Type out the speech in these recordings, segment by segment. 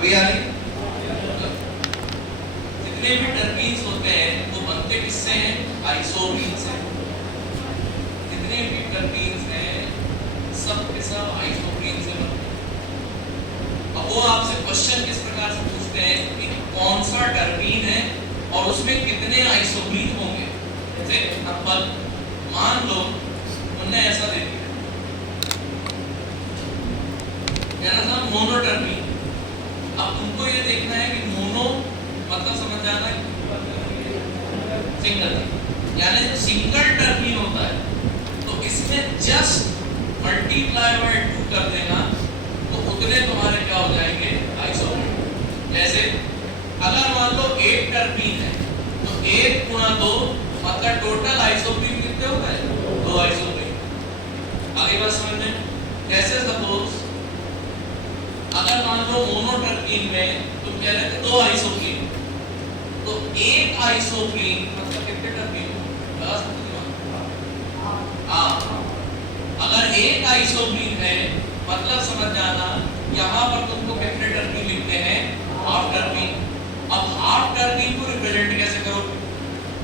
अभी आ रही? जितने भी टर्पीन्स होते हैं वो बनते किससे हैं? आइसोप्रीन से। जितने भी टर्पीन्स हैं सब के सब आइसोप्रीन से बनते हैं। अब वो आपसे क्वेश्चन किस प्रकार से पूछते हैं कि कौन सा टर्पीन है और उसमें कितने आइसोप्रीन होंगे। जैसे नंबर मान लो उन्होंने ऐसा दे दिया मोनोटर्पीन। अब तुमको ये देखना है कि मोनो मतलब समझ जाना है सिंगल, यानी जो सिंगल टर्पीन होता है तो इसमें जस्ट मल्टीप्लाई बाय 2 कर देना तो उतने तुम्हारे क्या हो जाएंगे आइसोप्रीन। जैसे अगर मान लो 1 टर्पीन है तो 1 गुणा 2 मतलब टोटल आइसोप्रीन कितने होता है? 2 आइसोप्रीन। आगे बात समझ में? जैसे सपोज अगर मान लो मोनोटर्पीन में तुम कह रहे थे 2 आइसोप्रीन, तो 1 आइसोप्रीन मतलब कितने टर्पीन? अगर 1 आइसोप्रीन है मतलब समझ जाना यहाँ पर तुमको कितने टर्पीन लिखते हैं? Half terpene. अब हाफ टर्पीन को रिप्रेजेंट कैसे करोगे?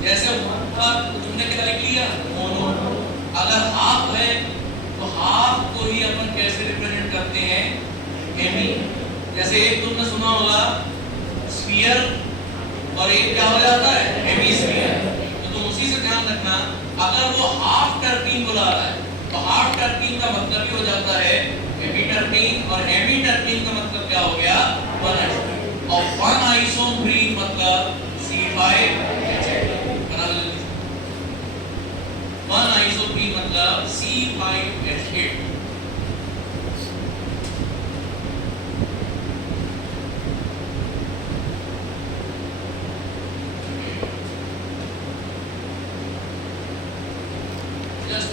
जैसे तुमने क्या लिख लिया? मोनो। अगर हाफ है तो हाफ को ही अपन कैसे रिप्रेजेंट करते हैं? हेमी। जैसे एक तुमने सुना होगा स्फीयर और एक क्या हो जाता है? हेमीस्फीयर। तो तुम उसी से ध्यान रखना अगर वो हाफ टर्पीन बुला रहा है तो हाफ टर्पीन का मतलब ही हो जाता है हेमी टर्पीन, और हेमी टर्पीन का मतलब क्या हो गया? 1 आइसोप्रीन। और 1 आइसोप्रीन मतलब C5H8। 1 आइसोप्रीन मतलब C5H8।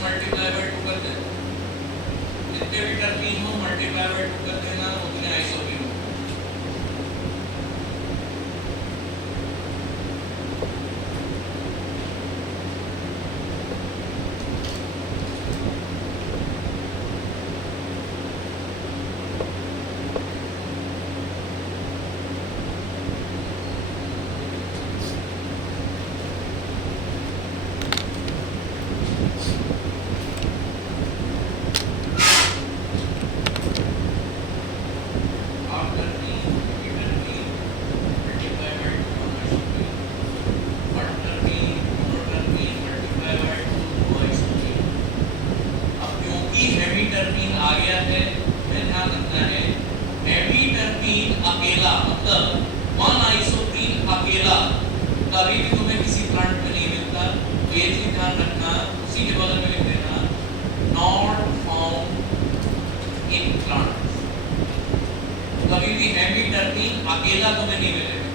मल्टीप्लाई बाय 2 कर देना, जितने भी टर्पीन हो मल्टीप्लाई बाय 2 कर देना उतने आइसोप्रीन हो। कभी भी तुम्हें किसी प्लांट में नहीं मिलता, तो ये चीज ध्यान रखना, उसी के बगल में लिख देना नॉट फाउंड इन प्लांट। कभी भी हेमी टर्पीन अकेला तुम्हें नहीं मिलेगा।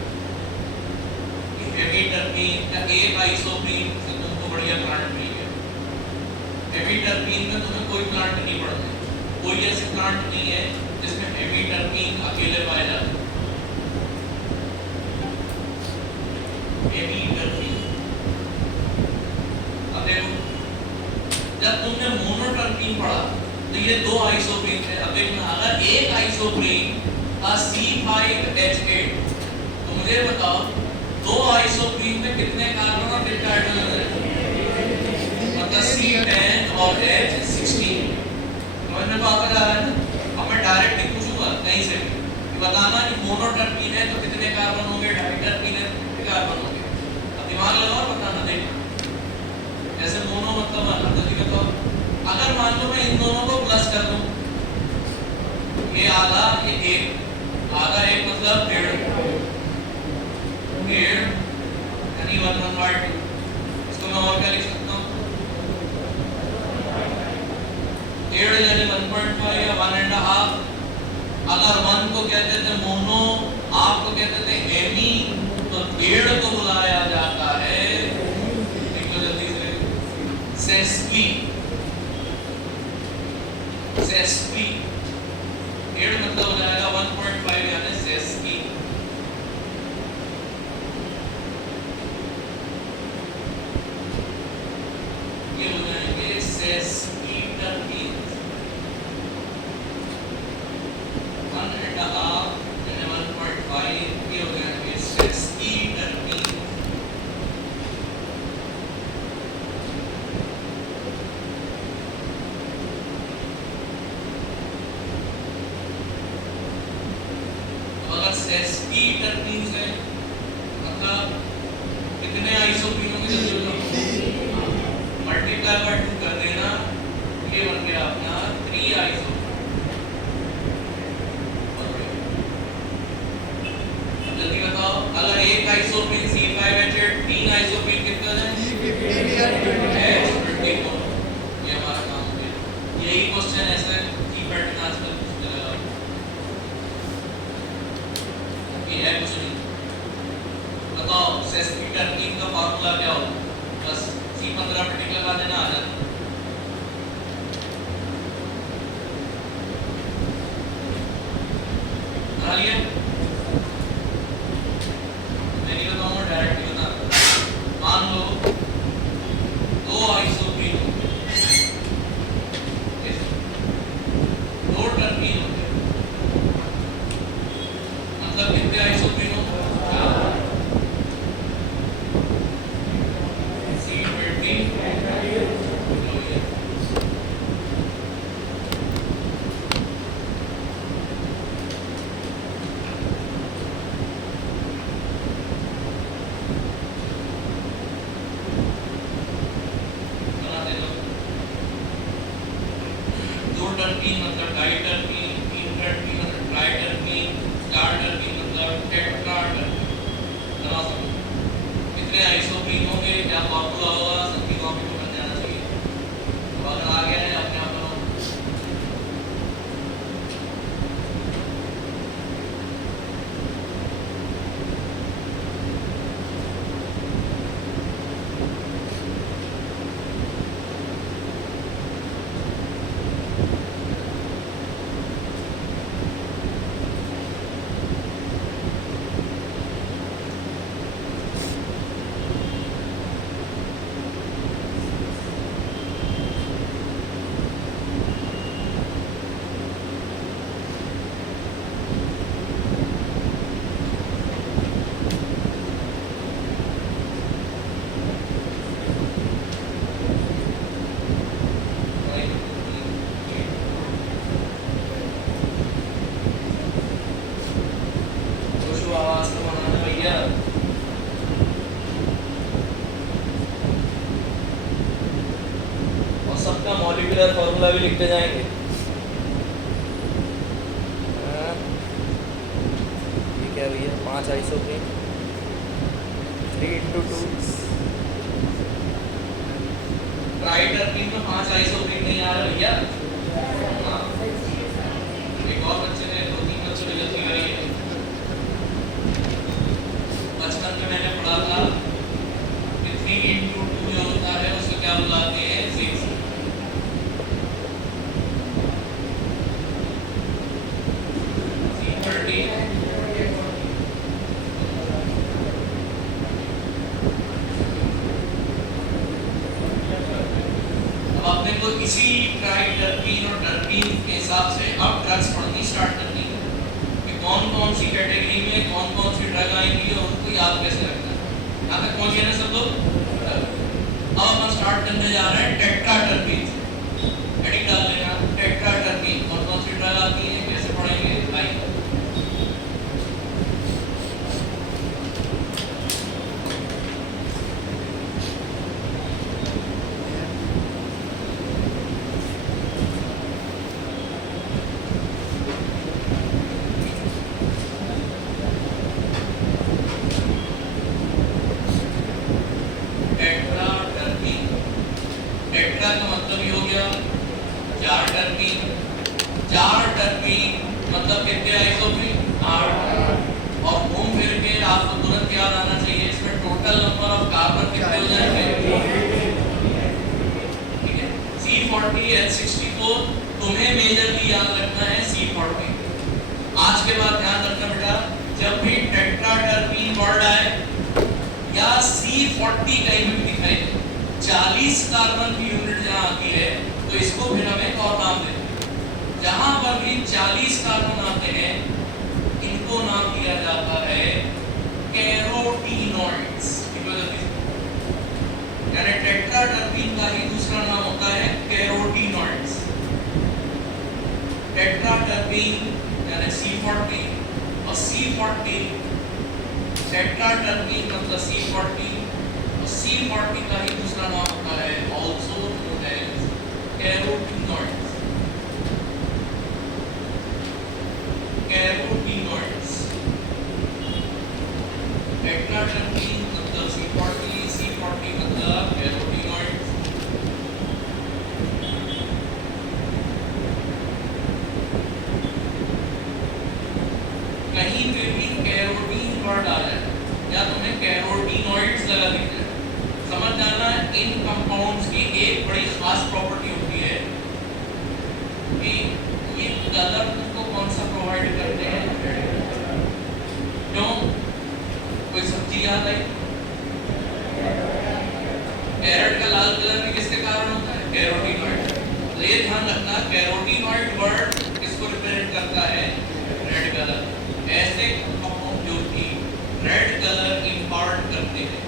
हेमी टर्पीन या एक आइसोप्रीन से तुमको बढ़िया प्लांट मिल गया। हेमी टर्पीन में तुम्हें कोई प्लांट नहीं पड़ता, कोई ऐसे प्लांट नहीं है जिसमें हेमी टर्पीन अकेले पाए जाते। अब देखो जब तुमने मोनोटर्पीन पढ़ा तो ये 2 आइसोप्रीन थे। अब देखना अगर एक आइसोप्रीन का C5H8 तो मुझे बताओ 2 आइसोप्रीन में कितने कार्बन और कितने हाइड्रोजन है? मतलब C10 और H16। समझ में तो आता जा रहा है ना? अब मैं डायरेक्ट ही पूछूंगा कहीं से भी बताना कि मोनोटर्पीन है तो कितने कार्बन होंगे, डाइटर्पीन है तो कितने कार्बन होंगे। दिमाग लगाओ बताना। देखना जैसे मोनो मतलब जल्दी बताओ। अगर मान लो मैं इन दोनों को प्लस कर दूं, ये आधा ये एक, आधा एक मतलब 1.5 यानी 1/2। इसको मैं और क्या लिख सकता हूँ? 1.5 यानी 1.5 या 1.5। अगर 1 को कहते थे मोनो, आप को कहते थे हेमी, तो 1.5 को बुलाया जाता है, देखो जल्दी से, सेस्की। सेस्की 1.5 मतलब हो जाएगा 1.5 यानी सेस्की। ये हो जाएंगे सेस्की टर्पीन। 1.5 यानी 1.5 60 टर्पीन्स है, मतलब कितने आइसोप्रीन होंगे? मल्टीप्लाई बाय 2 कर देना, ये बन गया अपना 3 आइसोप्रीन। जल्दी बताओ, अगर एक आइसोप्रीन C5H8 3 आइसोप्रीन कितना है? C50 ये हमारा काम हो गया। यही क्वेश्चन ऐसे कीपैड में आजकल पूछने लगा, ये है कुछ नहीं। बताओ सेस्पिटर्निन का फार्मूला क्या होगा? बस C15 पे टिक लगा देना, आ जाता। बना लिया? मैं नहीं बताऊंगा, डायरेक्ट बता। मान लो 2 आइसोप्रीन मतलब कितने आइसोप्रीन हो? C20 बना दे दो। 2 टर्पीन मतलब डाइटर्पीन, 3 टर्पीन मतलब ट्राइटर्पीन, 4 टर्पीन मतलब टेट्राटर्पीन। बना सकते कितने आइसोप्रीन होंगे, क्या फार्मूला होगा, सबकी कॉपी में बन जाना चाहिए। तो अगर आ गया है अपने आप करो। आवाज को बनाना भैया। और सबका मॉलिक्यूलर फॉर्मूला भी लिखते जाएंगे। ये क्या भैया, 5 आइसोप्रीन 3 × 2 ट्राइटर्पीन में 5 आइसोप्रीन नहीं आ रहा भैया। एक और बच्चे ने 2-3 बच्चों ने गलती करी है। बचपन में मैंने पढ़ा था कि 3 × 2 जो होता है उसको क्या बुलाते हैं? 6। C30 अब अपने को इसी ट्राइटर्पीन और टर्पीन के हिसाब से अब ड्रग्स पढ़नी स्टार्ट करनी है कि कौन कौन सी कैटेगरी में कौन कौन सी ड्रग आएंगी और उनको याद कैसे रखना है। यहाँ तक पहुँच गए ना सब लोग? अब हम स्टार्ट करने जा रहे हैं टेट्राटर्पीन। हेडिंग डाल लेना, टेट्राटर्पीन कौन कौन सी ड्रग आती है, कैसे पढ़ेंगे भाई। टेट्रा का मतलब ये हो गया 4 टर्पीन। 4 टर्पीन मतलब कितने आइसोप्रीन? 8। और घूम फिर के आपको तुरंत याद आना चाहिए इसमें टोटल नंबर ऑफ कार्बन कितने हो जाएंगे? ठीक है, C40H64 तुम्हें मेजरली याद रखना है C40। आज के बाद ध्यान रखना बेटा, जब भी टेट्राटर्पीन वर्ड आए या C40 कहीं भी दिखाई दे, 40 कार्बन की यूनिट जहाँ आती है तो इसको फिर हम एक और नाम देते हैं। जहाँ पर भी 40 कार्बन आते हैं इनको नाम दिया जाता है कैरोटीनॉइड्स। यानी टेट्राटर्पीन का ही दूसरा नाम होता है कैरोटीनॉइड्स। टेट्राटर्पीन यानी C40 और C40 टेट्राटर्किन मतलब C40, और C40 का ही दूसरा नाम होता है also known as carotenoids. Carotenoids tetraterpene मतलब C40, C40 मतलब कैरोटीनॉइड्स। कहीं पे भी कैरोटीन वर्ड आ जाए या तुम्हें कैरोटीनॉइड्स लगा दिख जाए, समझ जाना इन कंपाउंड्स की एक बड़ी खास प्रॉपर्टी होती है कि ये कलर तुमको कौन सा प्रोवाइड करते हैं। क्यों? कोई सब्जी याद आई? कैरेट का लाल कलर भी किसके कारण होता है? कैरोटीनॉइड। तो ये ध्यान रखना कैरोटीनॉइड वर्ड किसको रिप्रेजेंट करता है? Red colour. ऐसे कंपाउंड जो कि रेड कलर इंपार्ट करते हैं,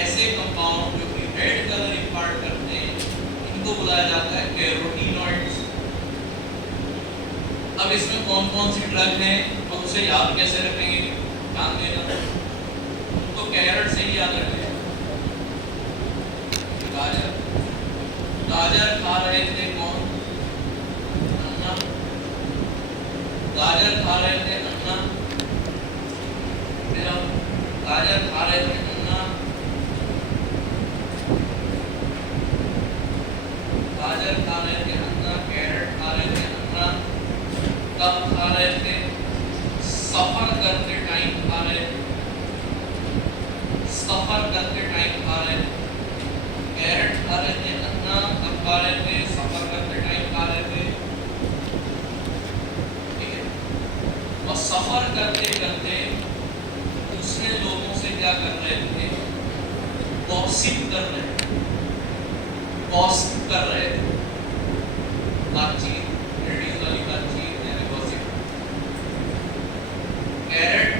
ऐसे कंपाउंड जो कि रेड कलर इंपार्ट करते हैं, इनको बुलाया जाता है कैरोटीनॉइड्स। अब इसमें कौन कौन सी ड्रग हैं और उसे याद कैसे रखेंगे? ध्यान देना, तो कैरेट से ही याद रखेंगे। गाजर, गाजर खा रहे थे कौन? अन्ना। गाजर खा रहे थे अन्ना। फिर हम गाजर खा रहे थे अन्ना, गाजर खा रहे थे अन्ना, कैरेट खा रहे थे अन्ना। कब खा रहे थे? सफर करते टाइम खा रहे थे, सफर करते टाइम खा रहे थे। कैरेट खा रहे थे अन्ना, कब खा रहे थे? सफर करते टाइम खा रहे थे। ठीक है, और सफर करते करते दूसरे लोगों से क्या कर रहे थे? गॉसिप कर रहे थे, गॉसिप कर रहे थे, बातचीत, लेडीज वाली बातचीत यानी गॉसिप। कैरेट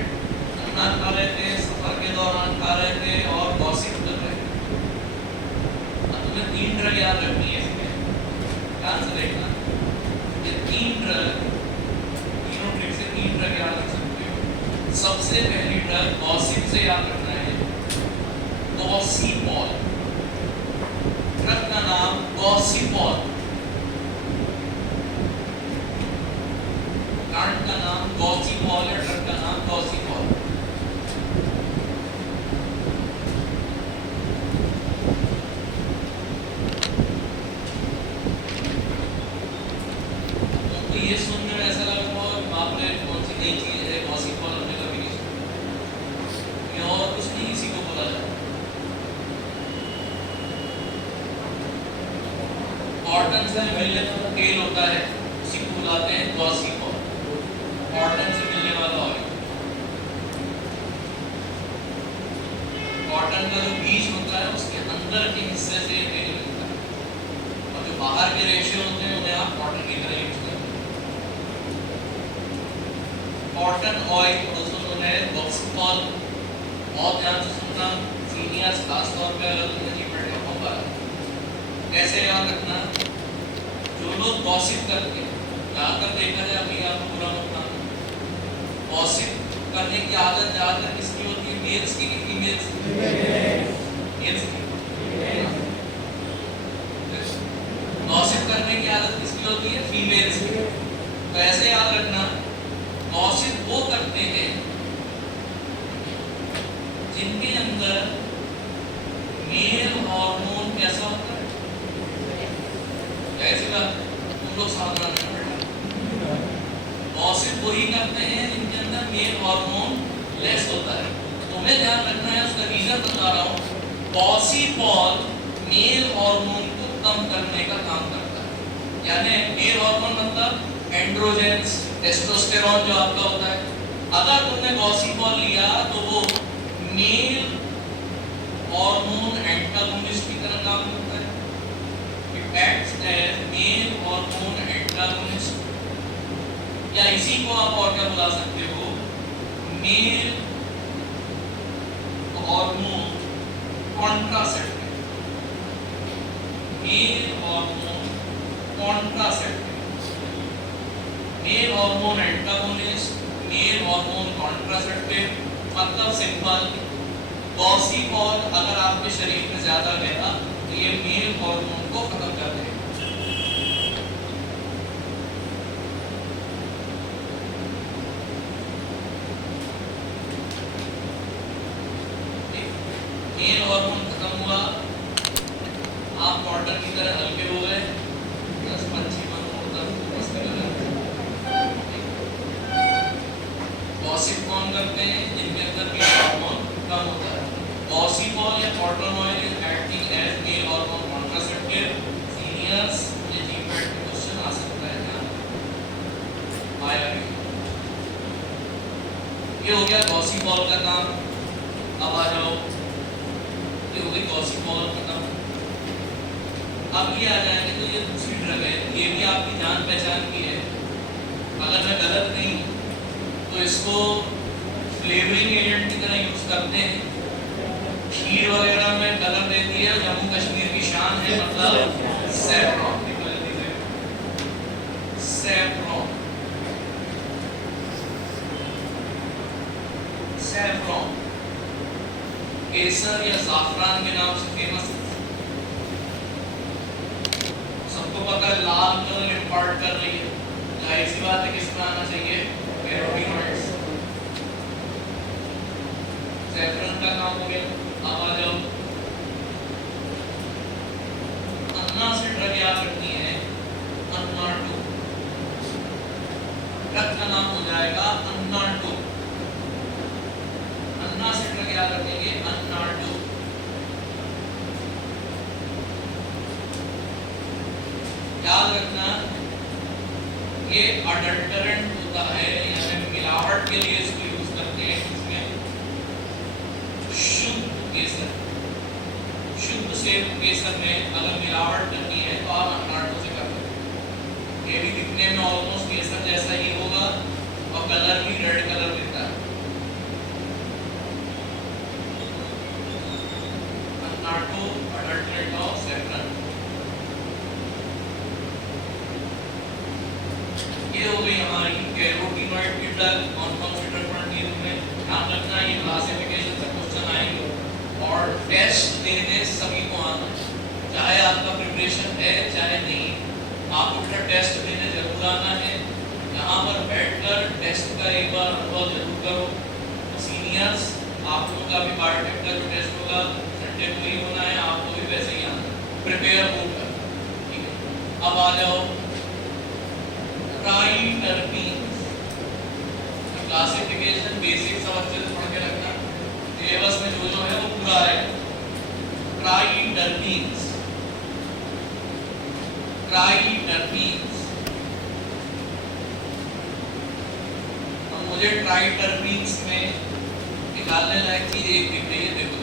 अन्ना खा रहे थे, सफर के दौरान खा रहे थे और गॉसिप कर रहे थे। अब तुम्हें 3 ड्रग याद रखनी है इसमें, ध्यान से देखना। ये 3 ड्रग, तीनों ट्रिक से 3 ड्रग याद रख सकते हो। सबसे पहली ड्रग गॉसिप से याद रखना है, गॉसिपॉल। ड्रग का नाम गॉसिपॉल, प्लांट का नाम गॉसिपॉल है, ड्रग का नाम गॉसिपॉल। तो ये सुनने में ऐसा लग रहा है बाप रे कौन सी नई चीज है, गॉसिपॉल हमने कभी नहीं सुना। ये और कुछ नहीं, इसी को बोला जाता है। कॉटन से मिलने वाला तेल होता है, उसी को बुलाते हैं गॉसिपॉल। कॉटन से मिलने वाला ऑयल, कॉटन का जो बीज होता है उसके अंदर के हिस्से से ये तेल मिलता है, और जो बाहर के रेशे होते हैं उन्हें आप कॉटन की तरह यूज करते हैं। कॉटन ऑयल दोस्तों है गॉसिपॉल। बहुत ध्यान से सुनना, सीनियर्स खास तौर पे अगर तुमने जीपीटी का फॉर्म भरा, कैसे याद रखना, जो लोग गॉसिप करते हैं, ज्यादातर देखा जाए, अभी आपको बुरा मत मानना, गॉसिप करने की आदत ज्यादातर किसकी होती है? मेल्स की, फीमेल्स की? मेल्स की। गॉसिप करने की आदत किसकी होती है? फीमेल्स की। तो ऐसे याद रखना, गॉसिप वो करते हैं जिनके अंदर मेल हार्मोन कैसा होता है? ऐसी बात तुम लोग सावधान रहना। गॉसिप वही करते हैं जिनके अंदर मेल हार्मोन लेस होता है। तुम्हें ध्यान रखना है, उसका रीजन बता रहा हूँ। गॉसिपॉल मेल हार्मोन को कम करने का काम करता है। यानी मेल हार्मोन मतलब एंड्रोजेंस, टेस्टोस्टेरोन जो आपका होता है। अगर तुमने गॉसिपॉल लिया तो वो मेल हार्मोन एंटागोनिस्ट की तरह काम करता है। It acts as male hormone antagonist, या इसी को आप और क्या बुला सकते हो? Mail hormone contraceptive. Mail hormone contraceptive, male hormone antagonist, mail hormone contraceptive, मतलब सिंपल गॉसिपॉल अगर आपके शरीर में ज्यादा गया तो ये मेल हार्मोन को खत्म कर देगा। मेल हार्मोन खत्म हुआ, आप वाटर की तरह हल्के हो गए, प्लस पंछी गॉसिप कौन करते हैं जिनके अंदर मेल हार्मोन कम होता है। गॉसिपॉल या cotton oil is acting as male hormone contraceptive. Seniors ये जीपैट में क्वेश्चन आ सकता है ना, आया नहीं। ये हो गया गॉसिपॉल का काम। अब आ जाओ, ये हो गई गॉसिपॉल खत्म। अब ये आ जाएंगे तो ये दूसरी ड्रग है, ये भी आपकी जान पहचान की है, अगर मैं गलत नहीं तो इसको फ्लेवरिंग एजेंट की तरह यूज करते हैं। खीर वगैरह में कलर देती है, जम्मू कश्मीर की शान है, मतलब सैफ्रॉन। सैफ्रॉन, सैफ्रॉन केसर या ज़ाफ़रान के नाम से फेमस है। सबको पता है लाल कलर इम्पार्ट कर रही है, जाहिर सी बात है किसमें आना चाहिए, कैरोटीनॉइड्स। सैफरन का काम हो गया। अब आ जाओ, अन्ना से ड्रग याद रखनी है, अन्ना 2, ड्रग का नाम हो जाएगा अन्ना 2। अन्ना से ड्रग याद रखेंगे, अन्ना 2। याद रखना ये अडल्टरेंट होता है, यानी मिलावट के लिए इसको यूज करते हैं। इसमें शुद्ध केसर, शुद्ध सेब केसर में अगर मिलावट करनी है तो आप अन्नाटो से कर सकते। ये भी दिखने में ऑलमोस्ट केसर जैसा ही होगा और कलर भी रेड कलर देता है। अन्नाटो अडल्टरेंट ऑफ सैफरन। ये हो गई हमारी कैरोटीनॉइड की ड्रग। कौन कौन सी ड्रग पढ़नी है तुम्हें ध्यान रखना, ये क्लासिफिकेशन से क्वेश्चन आएंगे और टेस्ट देने सभी को आना, चाहे आपका प्रिपरेशन है चाहे नहीं, आपको अपना टेस्ट देने जरूर आना है। यहाँ पर बैठकर टेस्ट का एक बार अनुभव जरूर करो। तो सीनियर्स आप लोगों का भी बायोटेक का जो टेस्ट होगा संडे को ही होना है, आपको भी वैसे ही आना है, प्रिपेयर होकर। ठीक है, अब आ जाओ ट्राइटरपीन्स। क्लासिफिकेशन बेसिक सब अच्छे से पढ़ के रखना, सिलेबस में जो है वो पूरा आएगा। ट्राइटरपीन्स, ट्राइटरपीन्स। अब मुझे ट्राइटरपीन्स में निकालने लायक चीज एक दिख रही है, देखो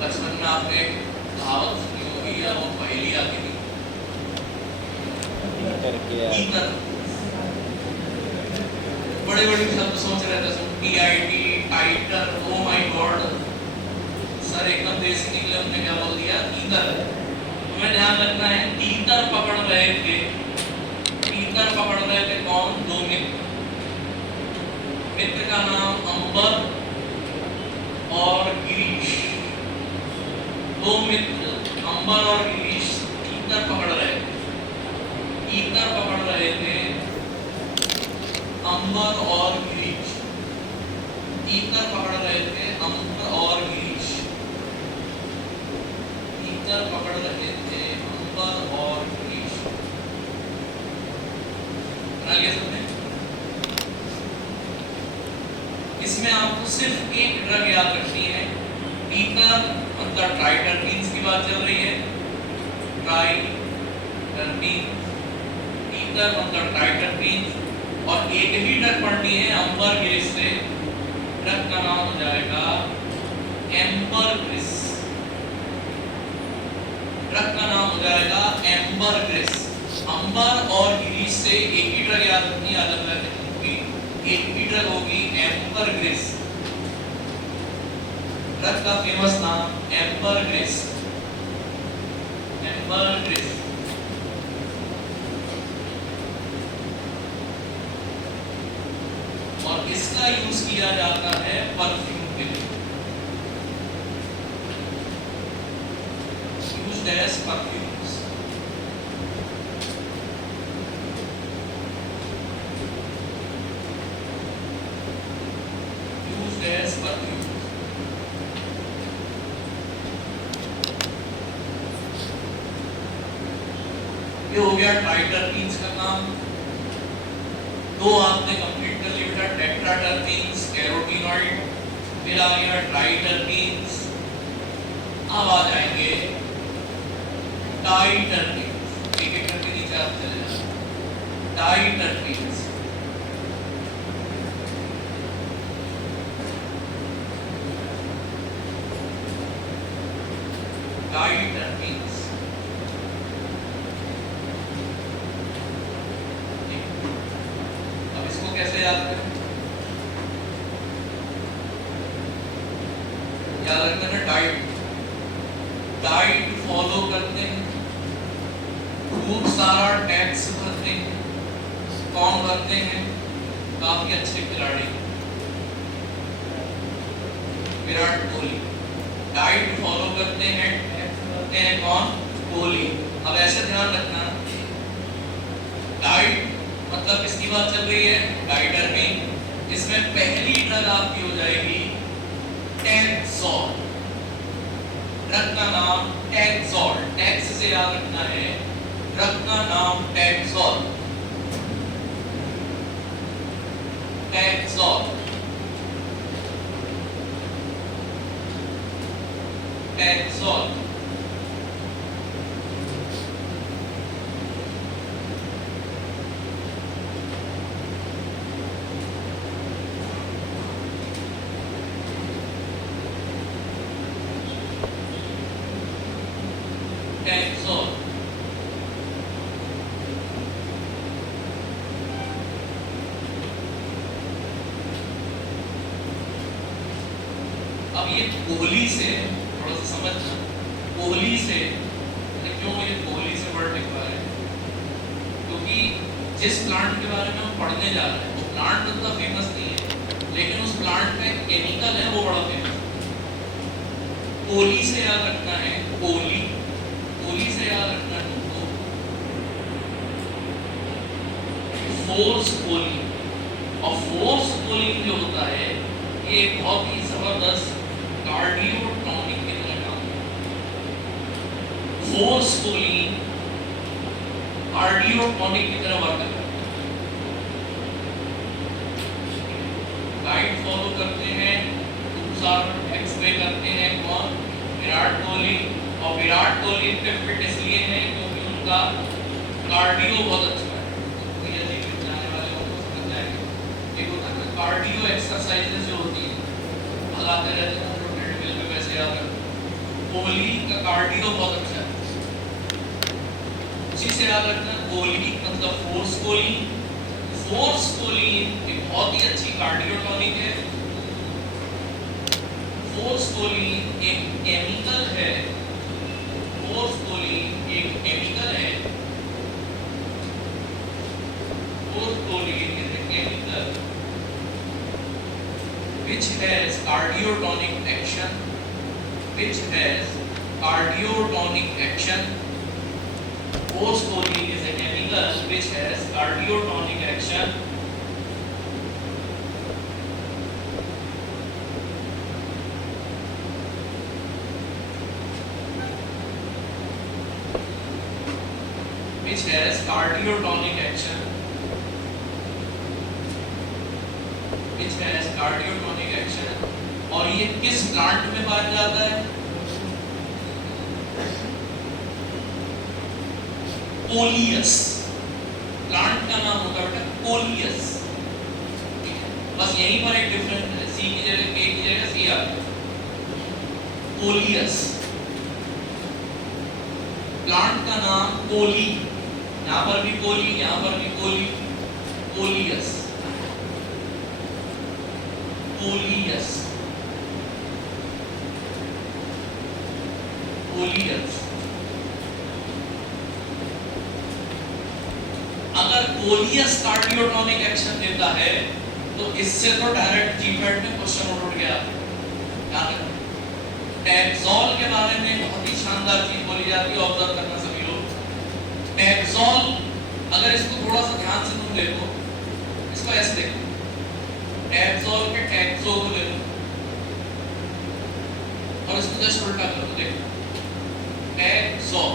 बचपन में आपने कहावत सुनी होगी या वो पहेली आती थी, ईतर। बड़े बड़े शब्द सोच रहे थे, टीआईटी, टाइटर, ओ माय गॉड, सर एकदम देसी निकले, उन्होंने क्या बोल दिया, ईतर। तुम्हें ध्यान रखना है, ईतर पकड़ रहे थे, ईतर पकड़ रहे थे कौन, दो मित्र। मित्र का नाम अंबर और गिरीश। दो मित्र अंबर और गिरीश ईतर पकड़ रहे थे। ईतर पकड़ रहे थे अंबर और गिरीश, ईतर पकड़ रहे थे अंबर और गिरीश, ईतर पकड़ रहे थे अंबर और गिरीश। बना लिया सबने? इसमें आपको सिर्फ एक ड्रग याद रखनी है, ईतर मतलब ट्राइटरपीन्स की बात चल रही है, ट्राइटरपीन, ईतर मतलब ट्राइटरपीन, और एक ही ड्रग पढ़नी है अंबर ग्रिस से। ड्रग का नाम हो जाएगा एम्बरग्रिस, ड्रग का नाम हो जाएगा एम्बरग्रिस। अंबर और ग्रीस से एक ही ड्रग याद रखनी, अलग अलग होगी, एक ही ड्रग होगी एम्बरग्रिस। ड्रग का फेमस नाम एम्बरग्रिस, एम्बरग्रिस। और इसका यूज किया जाता है परफ्यूम के लिए, used as perfumes. Used as perfume. ये हो गया ट्राइटरपीन्स का काम। दो आपने कंप्लीट कर लिया बेटा, टेट्राटरपीन्स, कैरोटीनॉइड, फिर आ गया ट्राइटरपीन्स। अब आ जाएंगे डाइटरपीन्स, एक एक करके नीचे आप चले जाओ। डाइटरपीन्स, डाइटरपीन्स। अब इसको कैसे याद करें? याद रखना है डाइट, डाइट फॉलो करते हैं, खूब सारा टैक्स भरते हैं। कौन भरते हैं? काफी अच्छे खिलाड़ी, विराट कोहली। डाइट फॉलो करते हैं, टैक्स भरते हैं, कौन? कोहली। अब ऐसे ध्यान रखना, डाइट मतलब किसकी बात चल रही है? डाइटरपीन। इसमें पहली ड्रग आपकी हो जाएगी टैक्सोल। ड्रग का नाम टैक्सोल, टैक्स से याद रखना है, ड्रग का नाम टैक्सोल, टैक्सोल, टैक्सोल। टैक्सोल। अब ये कोहली से थोड़ा सा समझना, कोहली से क्यों ये कोहली से वर्ड लिखा है? क्योंकि जिस प्लांट के बारे में हम पढ़ने जा रहे हैं वो प्लांट उतना फेमस नहीं है, लेकिन उस प्लांट में केमिकल है वो बड़ा फेमस है। कोहली से याद रखना है, कोहली, कोहली से याद रखना है तुमको फोर्स कोलिंग। और फोर्स कोलिंग जो होता है ये एक बहुत ही जबरदस्त कार्डियोटॉनिक की तरह काम करता है। फोर्स कोलिंग कार्डियोटॉनिक की तरह वर्क करता है। डाइट फॉलो करते हैं, एक्सरे करते हैं, कौन? विराट कोहली। और विराट कोहली इतने फिट इसलिए हैं क्योंकि उनका कार्डियो बहुत अच्छा है। तो ये देखिए जाने वाले लोग को समझ जाएंगे। एक होता है ना कार्डियो एक्सरसाइजेस जो होती है, भगाते रहते हैं जो ट्रेडमिल पे, वैसे याद रखना कोहली का कार्डियो बहुत अच्छा है। उसी से याद रखना कोहली मतलब फोर्स कोहली। फोर्स कोहली एक बहुत ही अच्छी कार्डियोटॉनिक है। फोर्स कोहली एक केमिकल है, फोर्स कोहली एक केमिकल है, force Kohli is a chemical which has cardiotonic action, which has cardiotonic action. Force Kohli is a chemical which has cardiotonic action. Which has cardiotonic action, which has cardiotonic action. और ये किस plant में पाया जाता है? Coleus. Plant का नाम होता है बेटा कोलियस। बस यहीं पर एक डिफरेंस है, सी की जगह के की जगह सी आ गया। कोलियस प्लांट का नाम कोली, यहाँ पर भी कोली, यहाँ पर भी कोली, कोलियस, कोलियस। कोलियस। अगर कोलियस कार्डियोटोनिक एक्शन देता है तो इससे तो डायरेक्ट जीपैट में क्वेश्चन उठ गया। टैक्सोल के बारे में बहुत ही शानदार चीज बोली जाती है, ऑब्जर्व करना सभी लोग। टैक्सोल, अगर इसको थोड़ा सा ध्यान से तुम देखो, इसको ऐसे देखो, टैक्सोल के टैक्सो को ले लो और इसको जस्ट उल्टा कर दो, देखो टैक्सोल,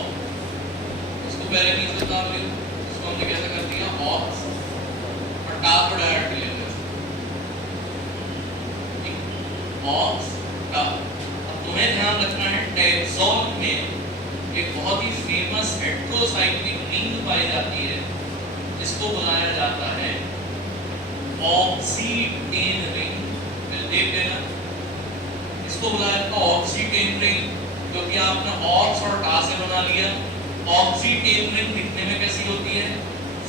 इसको पहले नीचे उतार लो, इसको हमने कैसे कर दिया ऑक्स और टा को डायरेक्ट ले लो, ऑक्स टा। तुम्हें ध्यान रखना है टैक्सोल में एक बहुत ही फेमस हेट्रोसाइक्लिक रिंग पाई जाती है, जिसको बुलाया जाता है ऑक्सीटेन रिंग। देख लेना, इसको बुलाया जाता है ऑक्सीटेन रिंग, क्योंकि आपने ऑक्स और टा से बना लिया। ऑक्सीटेन रिंग दिखने में कैसी होती है?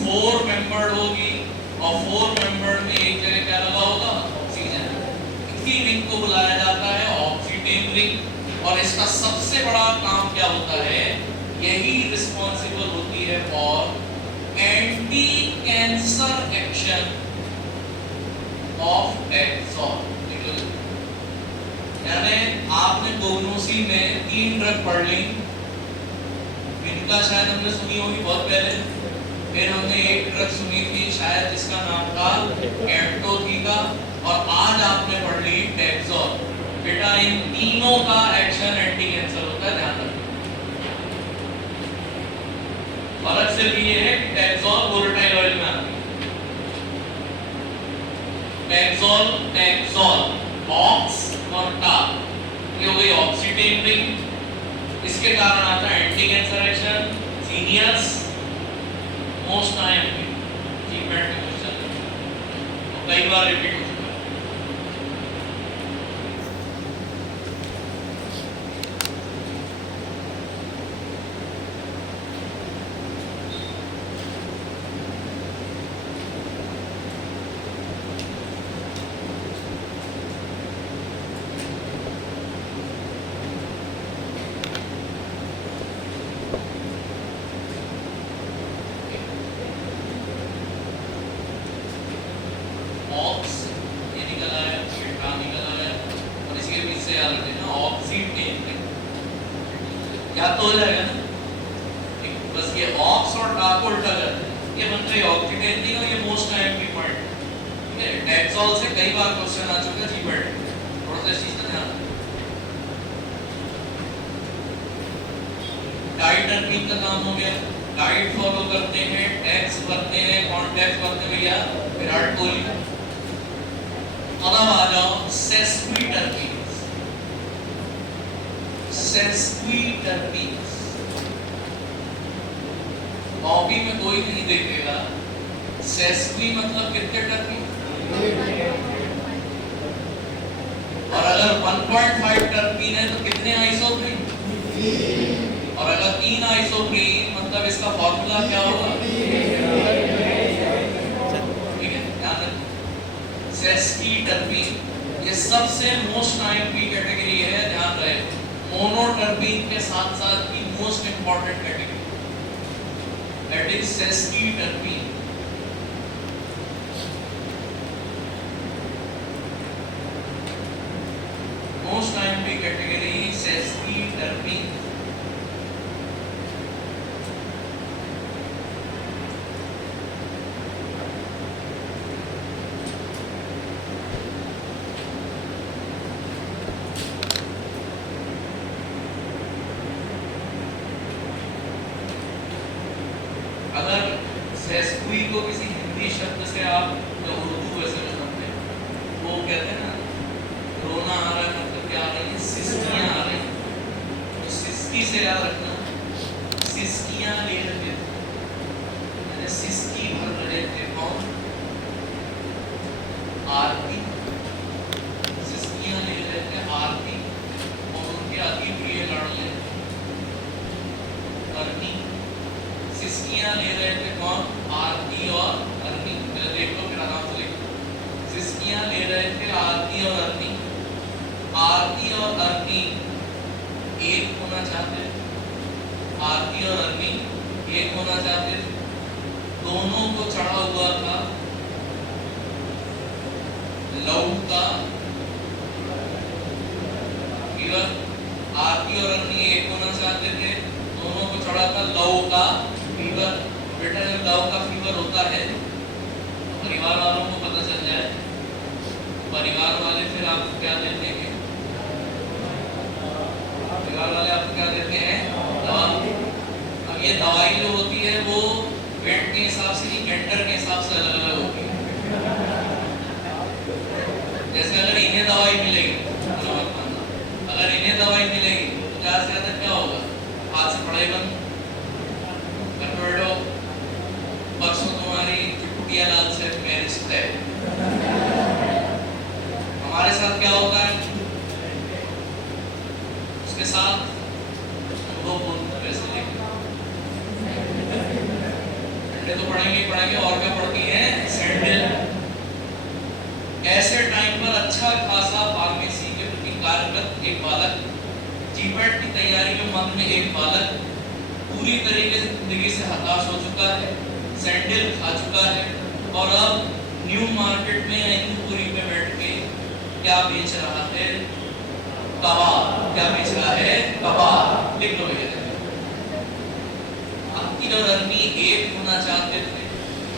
4 मेंबर्ड होगी और 4 मेंबर्ड में एक जगह क्या लगा होगा? ऑक्सीजन। इसी रिंग को बुलाया जाता है ऑक्सीटेन रिंग। और इसका सबसे बड़ा काम क्या होता है? यही रिस्पॉन्सिबल होती है for anti cancer action of taxol. यानी आपने कोग्नोसी में 3 ड्रग पढ़ ली, इनका शायद हमने सुनी होगी बहुत पहले। फिर हमने एक ड्रग सुनी थी शायद जिसका नाम था एंटोथीका, और आज आपने पढ़ ली टैक्सोल। बेटा इन तीनों का एक्शन एंटी कैंसर होता है, ध्यान रखना। फर्क सिर्फ ये है कि टैक्सोल वोलेटाइल ऑयल में आती है। टैक्सोल ऑक्स और टा, ये हो गई ऑक्सीटेन रिंग। इसके कारण आता है anti cancer action. Genius most time GPAT के क्वेश्चन कई बार रिपीट हो चुका है। या तो हो जाएगा ना, बस ये ऑक्स और टा को उल्टा कर दे, ये बन गई ऑक्सीटेन रिंग और ये मोस्ट टाइम की पॉइंट। ठीक है, टैक्सोल से कई बार क्वेश्चन आ चुका है जीपैट, थोड़ा सा इस चीज का ध्यान रखना। डाइट टर्पिन का काम हो गया, डाइट फॉलो करते हैं, टैक्स भरते हैं, कॉन्टैक्ट भरते हैं भैया विराट कोहली। अब आ जाओ सेस्क्विटर्पिन। सेस्क्विटर्पिन कॉपी में कोई नहीं देखेगा। सेस्क्वी मतलब कितने टर्पिन, और अगर 1.5 टर्पिन है तो कितने आइसोप्रीन, और अगर 3 आइसोप्रीन मतलब इसका फॉर्मूला क्या होगा? ठीक है, ध्यान रखिए। सेस्क्विटर्पिन ये सबसे मोस्ट टाइम की कैटेगरी है, ध्यान रहे। मोनोटर्पिन के साथ साथ की most important category that is sesquiterpene. Most time की कैटेगरी सेस्क्विटर्पिन। अगर सेस्क्वी को किसी हिंदी शब्द से आप जो उर्दू वैसे में समझते हैं, वो कहते हैं ना रोना आ रहा है, मतलब क्या आ रही है? सिस्कियां आ रही हैं। तो सिस्की से याद रखना, सिस्कियां ले रहे थे, यानी सिस्की भर रहे थे कौन? आरती। सिस्कियां ले रहे थे आरती और उनके अति प्रिय लाडले अरनी। सिस्कियां ले रहे थे कौन? आरती और अरनी। देख लो फिर आराम से लिखो। सिस्कियां ले रहे थे आरती और अरनी। आरती और अरनी एक होना चाहते थे, हिसाब से नहीं, कैंटर के हिसाब से अलग अलग होगी। जैसे अगर इन्हें दवाई मिलेगी, अगर इन्हें दवाई मिलेगी तो ज्यादा से ज्यादा क्या होगा, हाथ से पढ़ाई बंद, घर पे बैठो, परसों तुम्हारी चुटपुटिया लाल से मैरिज है। हमारे साथ क्या होता है, उसके साथ वो पैसे लेंगे, तो पढ़ेंगे ही पढ़ेंगे, और क्या पढ़ती है, सैंडल। ऐसे टाइम पर अच्छा खासा फार्मेसी के प्रति कार्यरत एक बालक, जीपैट की तैयारी के मन में एक बालक पूरी तरीके से जिंदगी से हताश हो चुका है, सैंडल खा चुका है, और अब न्यू मार्केट में इंदुपुरी में बैठ के क्या बेच रहा है, कबाब। क्या बेच रहा है, कबाब। लिख लो भैया। आपकी जो रंगी एक होना चाहते थे,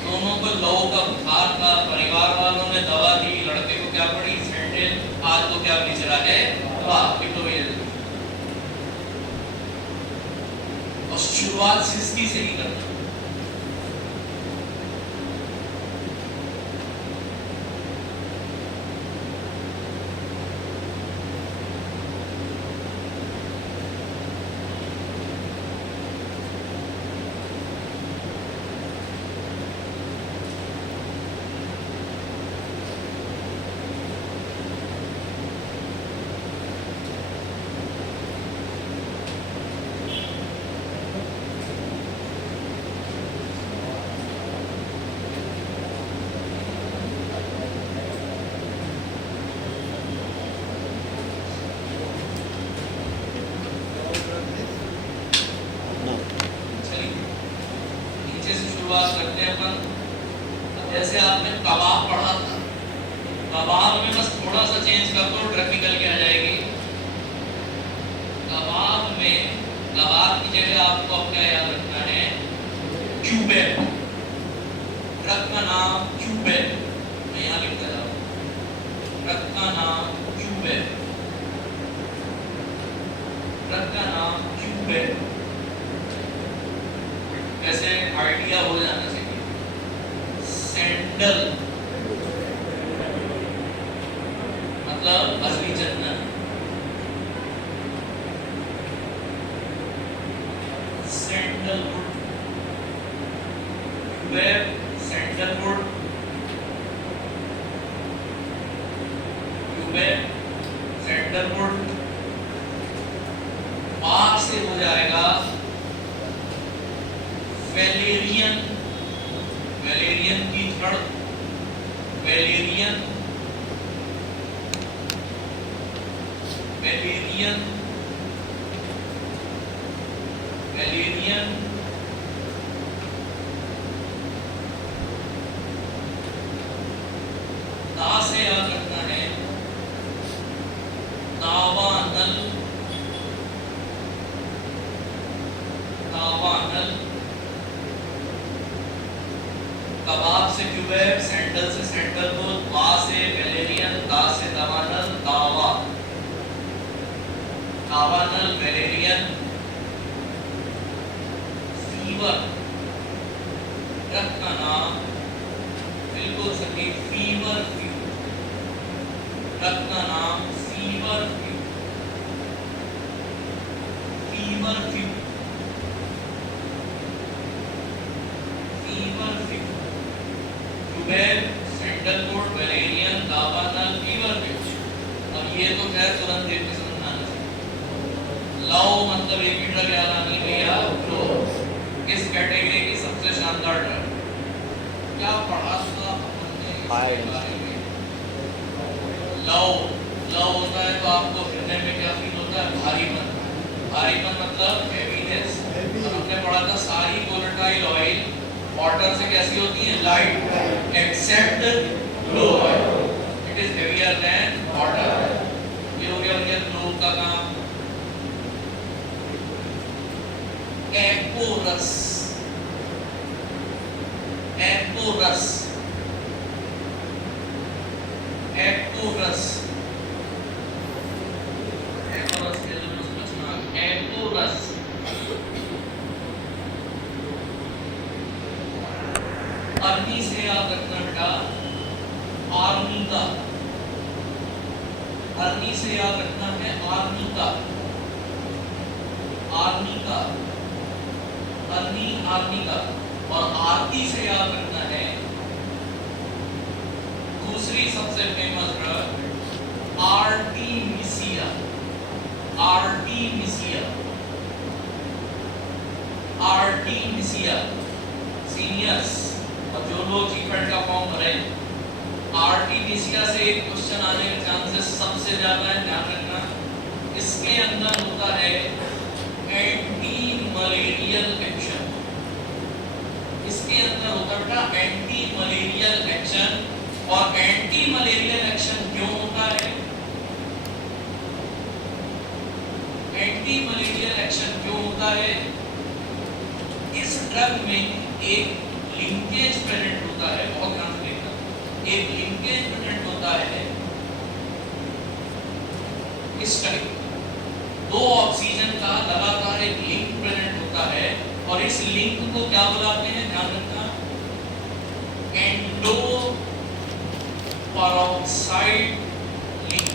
दोनों को लहू का बुखार था, परिवार वालों ने दवा दी, लड़के को क्या पड़ी, सैंडल, आज को क्या बेच रहा है, कबाब। लिख लो भैया। और शुरुआत सिस्की से ही करना। शुरुआत करते हैं अपन। जैसे आपने कबाब पढ़ा था, कबाब में बस थोड़ा सा चेंज कर दो, ट्रक निकल के आ जाएगी। कबाब में, कबाब की जगह आपको अब क्या याद रखना है, क्यूबेक। ट्रक का नाम क्यूबेक, मैं यहाँ लिखता जाऊँ, ट्रक का नाम क्यूबेक, ट्रक का नाम क्यूबेक। ऐसे आइडिया हो जाना चाहिए। सैंडल मतलब असली जन्नत। सैंडलवुड, वेब सैंडलवुड, वेब सैंडलवुड। बाग से हो जाएगा वैलेरियन, वैलेरियन की जड़, वैलेरियन, वैलेरियन, वैलेरियन। दा से याद रखना है, दावानल, दावानल। कबाब से क्यूबेक, सैंडल से सैंडलवुड, बा से वैलेरियन, दा से दावानल, दावा, दावानल, वैलेरियन। फीवर, ट्रक का नाम बिल्कुल सही, फीवर फ्यू, ट्रक का नाम feverfew, feverfew, feverfew. Quebec, sandalwood, valerian, दावानल, फीवर फ्यू। अब ये तो खैर तुरंत देख के समझ आना चाहिए। लव मतलब एक ही ड्रग याद आनी भैया, तो इस कैटेगरी की सबसे शानदार ड्रग। क्या पढ़ा था हमने इसके बारे में? लव, लव होता है तो आपको हृदय में क्या फील होता है, भारीपन। भारीपन मतलब हेवीनेस। और हमने पढ़ा था सारी वोलेटाइल ऑयल वाटर से कैसी होती है, light, except clove oil, it is heavier than water. ये हो गया भैया ग्लो का काम। एपोरस, एपोरस, एपोरस, एपोरस के लिए समझना, एपोरस। आर्मी से याद रखना बेटा, आर्मी का, आर्मी से याद रखना है आर्मी का, आर्मी का, आर्मी, आर्मी का। और आरती से याद रखना है दूसरी सबसे famous drug Artemisia, Artemisia, Artemisia. Seniors और जो लोग जीपीएट का फॉर्म भरे, आर्टिमिसिया से एक क्वेश्चन आने के चांसेस सबसे ज्यादा है, ध्यान रखना। इसके अंदर होता है एंटी मलेरियल एक्शन, इसके अंदर होता है बेटा एंटी मलेरियल एक्शन। और एंटी मलेरियल एक्शन क्यों होता है, एंटी मलेरियल एक्शन क्यों होता है? इस ड्रग में एक लिंकेज प्रेजेंट होता है, बहुत ध्यान से देखना, एक लिंकेज प्रेजेंट होता है इस टाइप, दो ऑक्सीजन का लगातार एक लिंक प्रेजेंट होता है और इस लिंक को क्या बुलाते हैं, ध्यान रखना, endo peroxide link,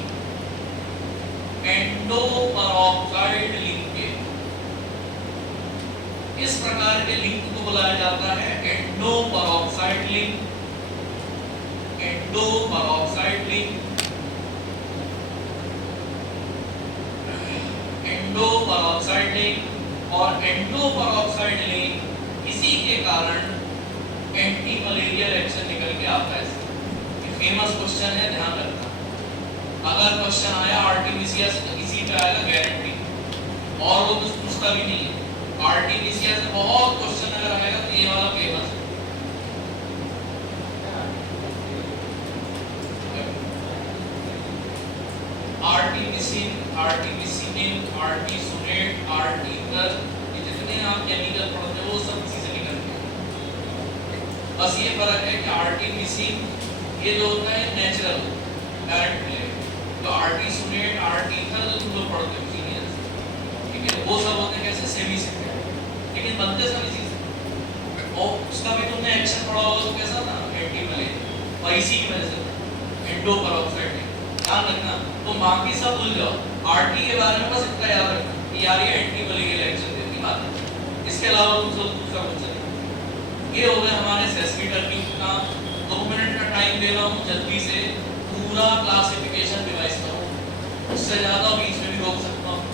endo peroxide linkage. इस प्रकार के लिंक को बुलाया जाता है endo peroxide link, endo peroxide link, endo peroxide link. और एंडो पेरोक्साइड लिंक इसी के कारण एंटी मलेरियल एक्शन निकल के आता है। फेमस क्वेश्चन है, ध्यान रखना। अगर क्वेश्चन आया आर्टिमिसिया से तो इसी पे आएगा गारंटी, और वो कुछ पूछता भी नहीं है। आर्टिमिसिया से बहुत क्वेश्चन अगर आएगा तो ये वाला फेमस है। आर्टिमिसिन, आर्टिमिसिनिन, आर्टिसोनेट, आर्टिकल, ये जितने आप केमिकल पढ़ते हो वो सब इसी से निकलते हैं। बस ये फर्क है कि आर्टिमिसिन ये जो होता है नेचुरल डायरेक्ट मिलेगा, तो आर्टिसोनेट, आर्टिकल तुम लोग पढ़ते हो सीनियर्स, ठीक है, वो सब होते हैं कैसे सेमी सिंथेटिक, लेकिन बनते सभी चीजें। और उसका भी तुमने एक्शन पढ़ा होगा तो कैसा था, एंटी मलेरिया, और इसी की वजह से एंडो पेरोक्साइड। ध्यान रखना, तो बाकी सब भूल जाओ, आरटी के बारे में बस इतना याद रखना कि यार ये एंटी मलेरियल एक्शन देती बात है। इसके अलावा तुम सब दूसरा कुछ नहीं। ये हो गया हमारे सेस्मीटर की का 2 मिनट का टाइम दे रहा हूँ, जल्दी से पूरा क्लासिफिकेशन डिवाइस करो, उससे ज्यादा बीच में भी रोक सकता हूँ।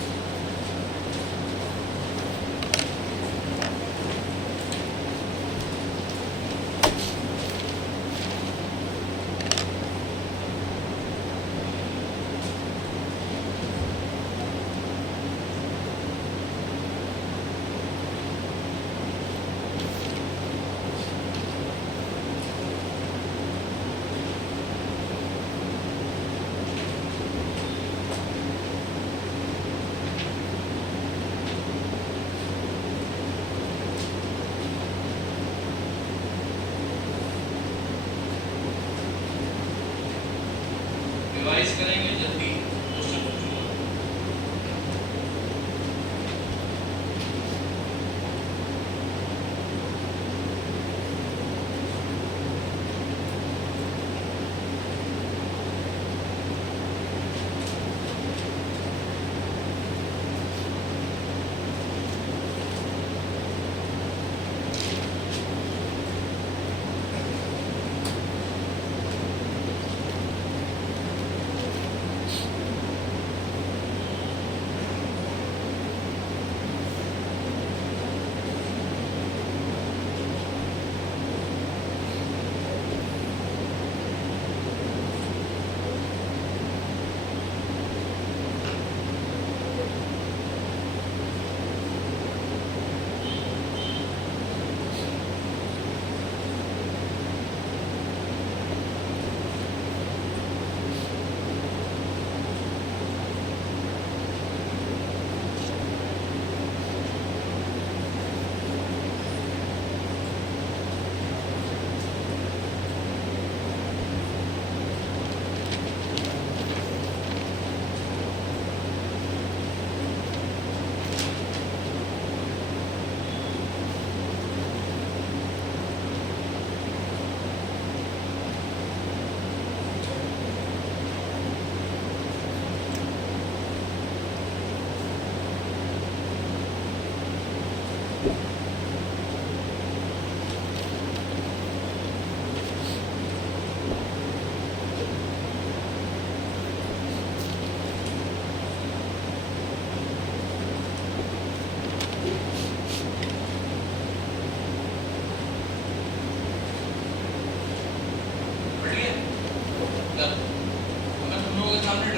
रिवाइज करेंगे जल्दी क्वेश्चन पूछूंगा।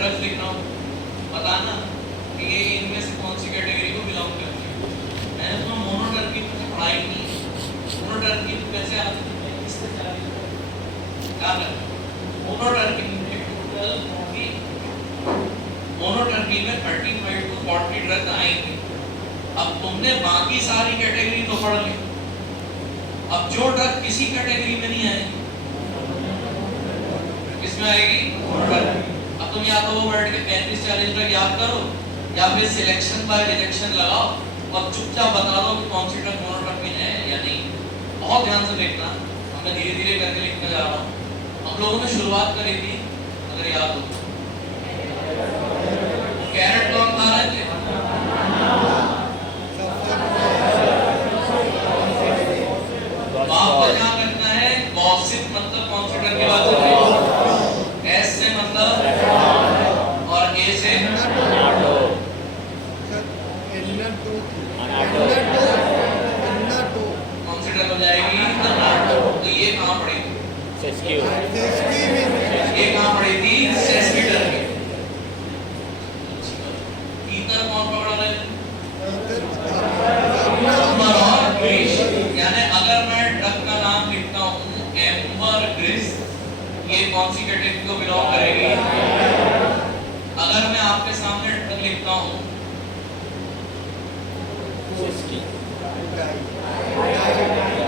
ड्रग्स लिख रहा हूँ, बताना कि ये इनमें से कौन सी कैटेगरी को बिलोंग करती है। मैंने तो मोनोटर्की में पढ़ाई नहीं, मोनोटर्की में कैसे आती है, किससे चलाई क्या करते मोनोटर्की में मोनोटर्की में 35 to 40 ड्रग्स आएंगे। अब तुमने बाकी सारी कैटेगरी तो पढ़ ली, अब जो ड्रग किसी कैटेगरी में नहीं आएगी किसमें आएगी, मोनोटर्की। अब तुम या तो वो बैठ के 35-40 ड्रग याद करो या फिर सिलेक्शन बाय रिजेक्शन लगाओ और चुपचाप बता दो कि कौन सी ड्रग मोनोटर्की है या नहीं। बहुत ध्यान से देखना, मैं धीरे धीरे करके लिखने जा रहा हूँ। हम लोगों ने शुरुआत करी थी अगर याद हो, कैरेट कौन खा रहे थे, बाप को क्या करना है, गॉसिप मतलब कौन सी ड्रग की बात कर रहे हैं, एस से मतलब और ए से कौन सी ड्रग हो जाएगी, तो ये कहाँ पड़ेगी, ये कहाँ पड़ी थी, सेस्किटर की। ईथर कौन पकड़ रहे थे, एम्बर और ग्रीस। यानी अगर मैं ड्रग का नाम लिखता हूँ एम्बर ग्रीस, ये कौन सी कैटेगरी को बिलोंग करेगी। अगर मैं आपके सामने ड्रग लिखता हूँ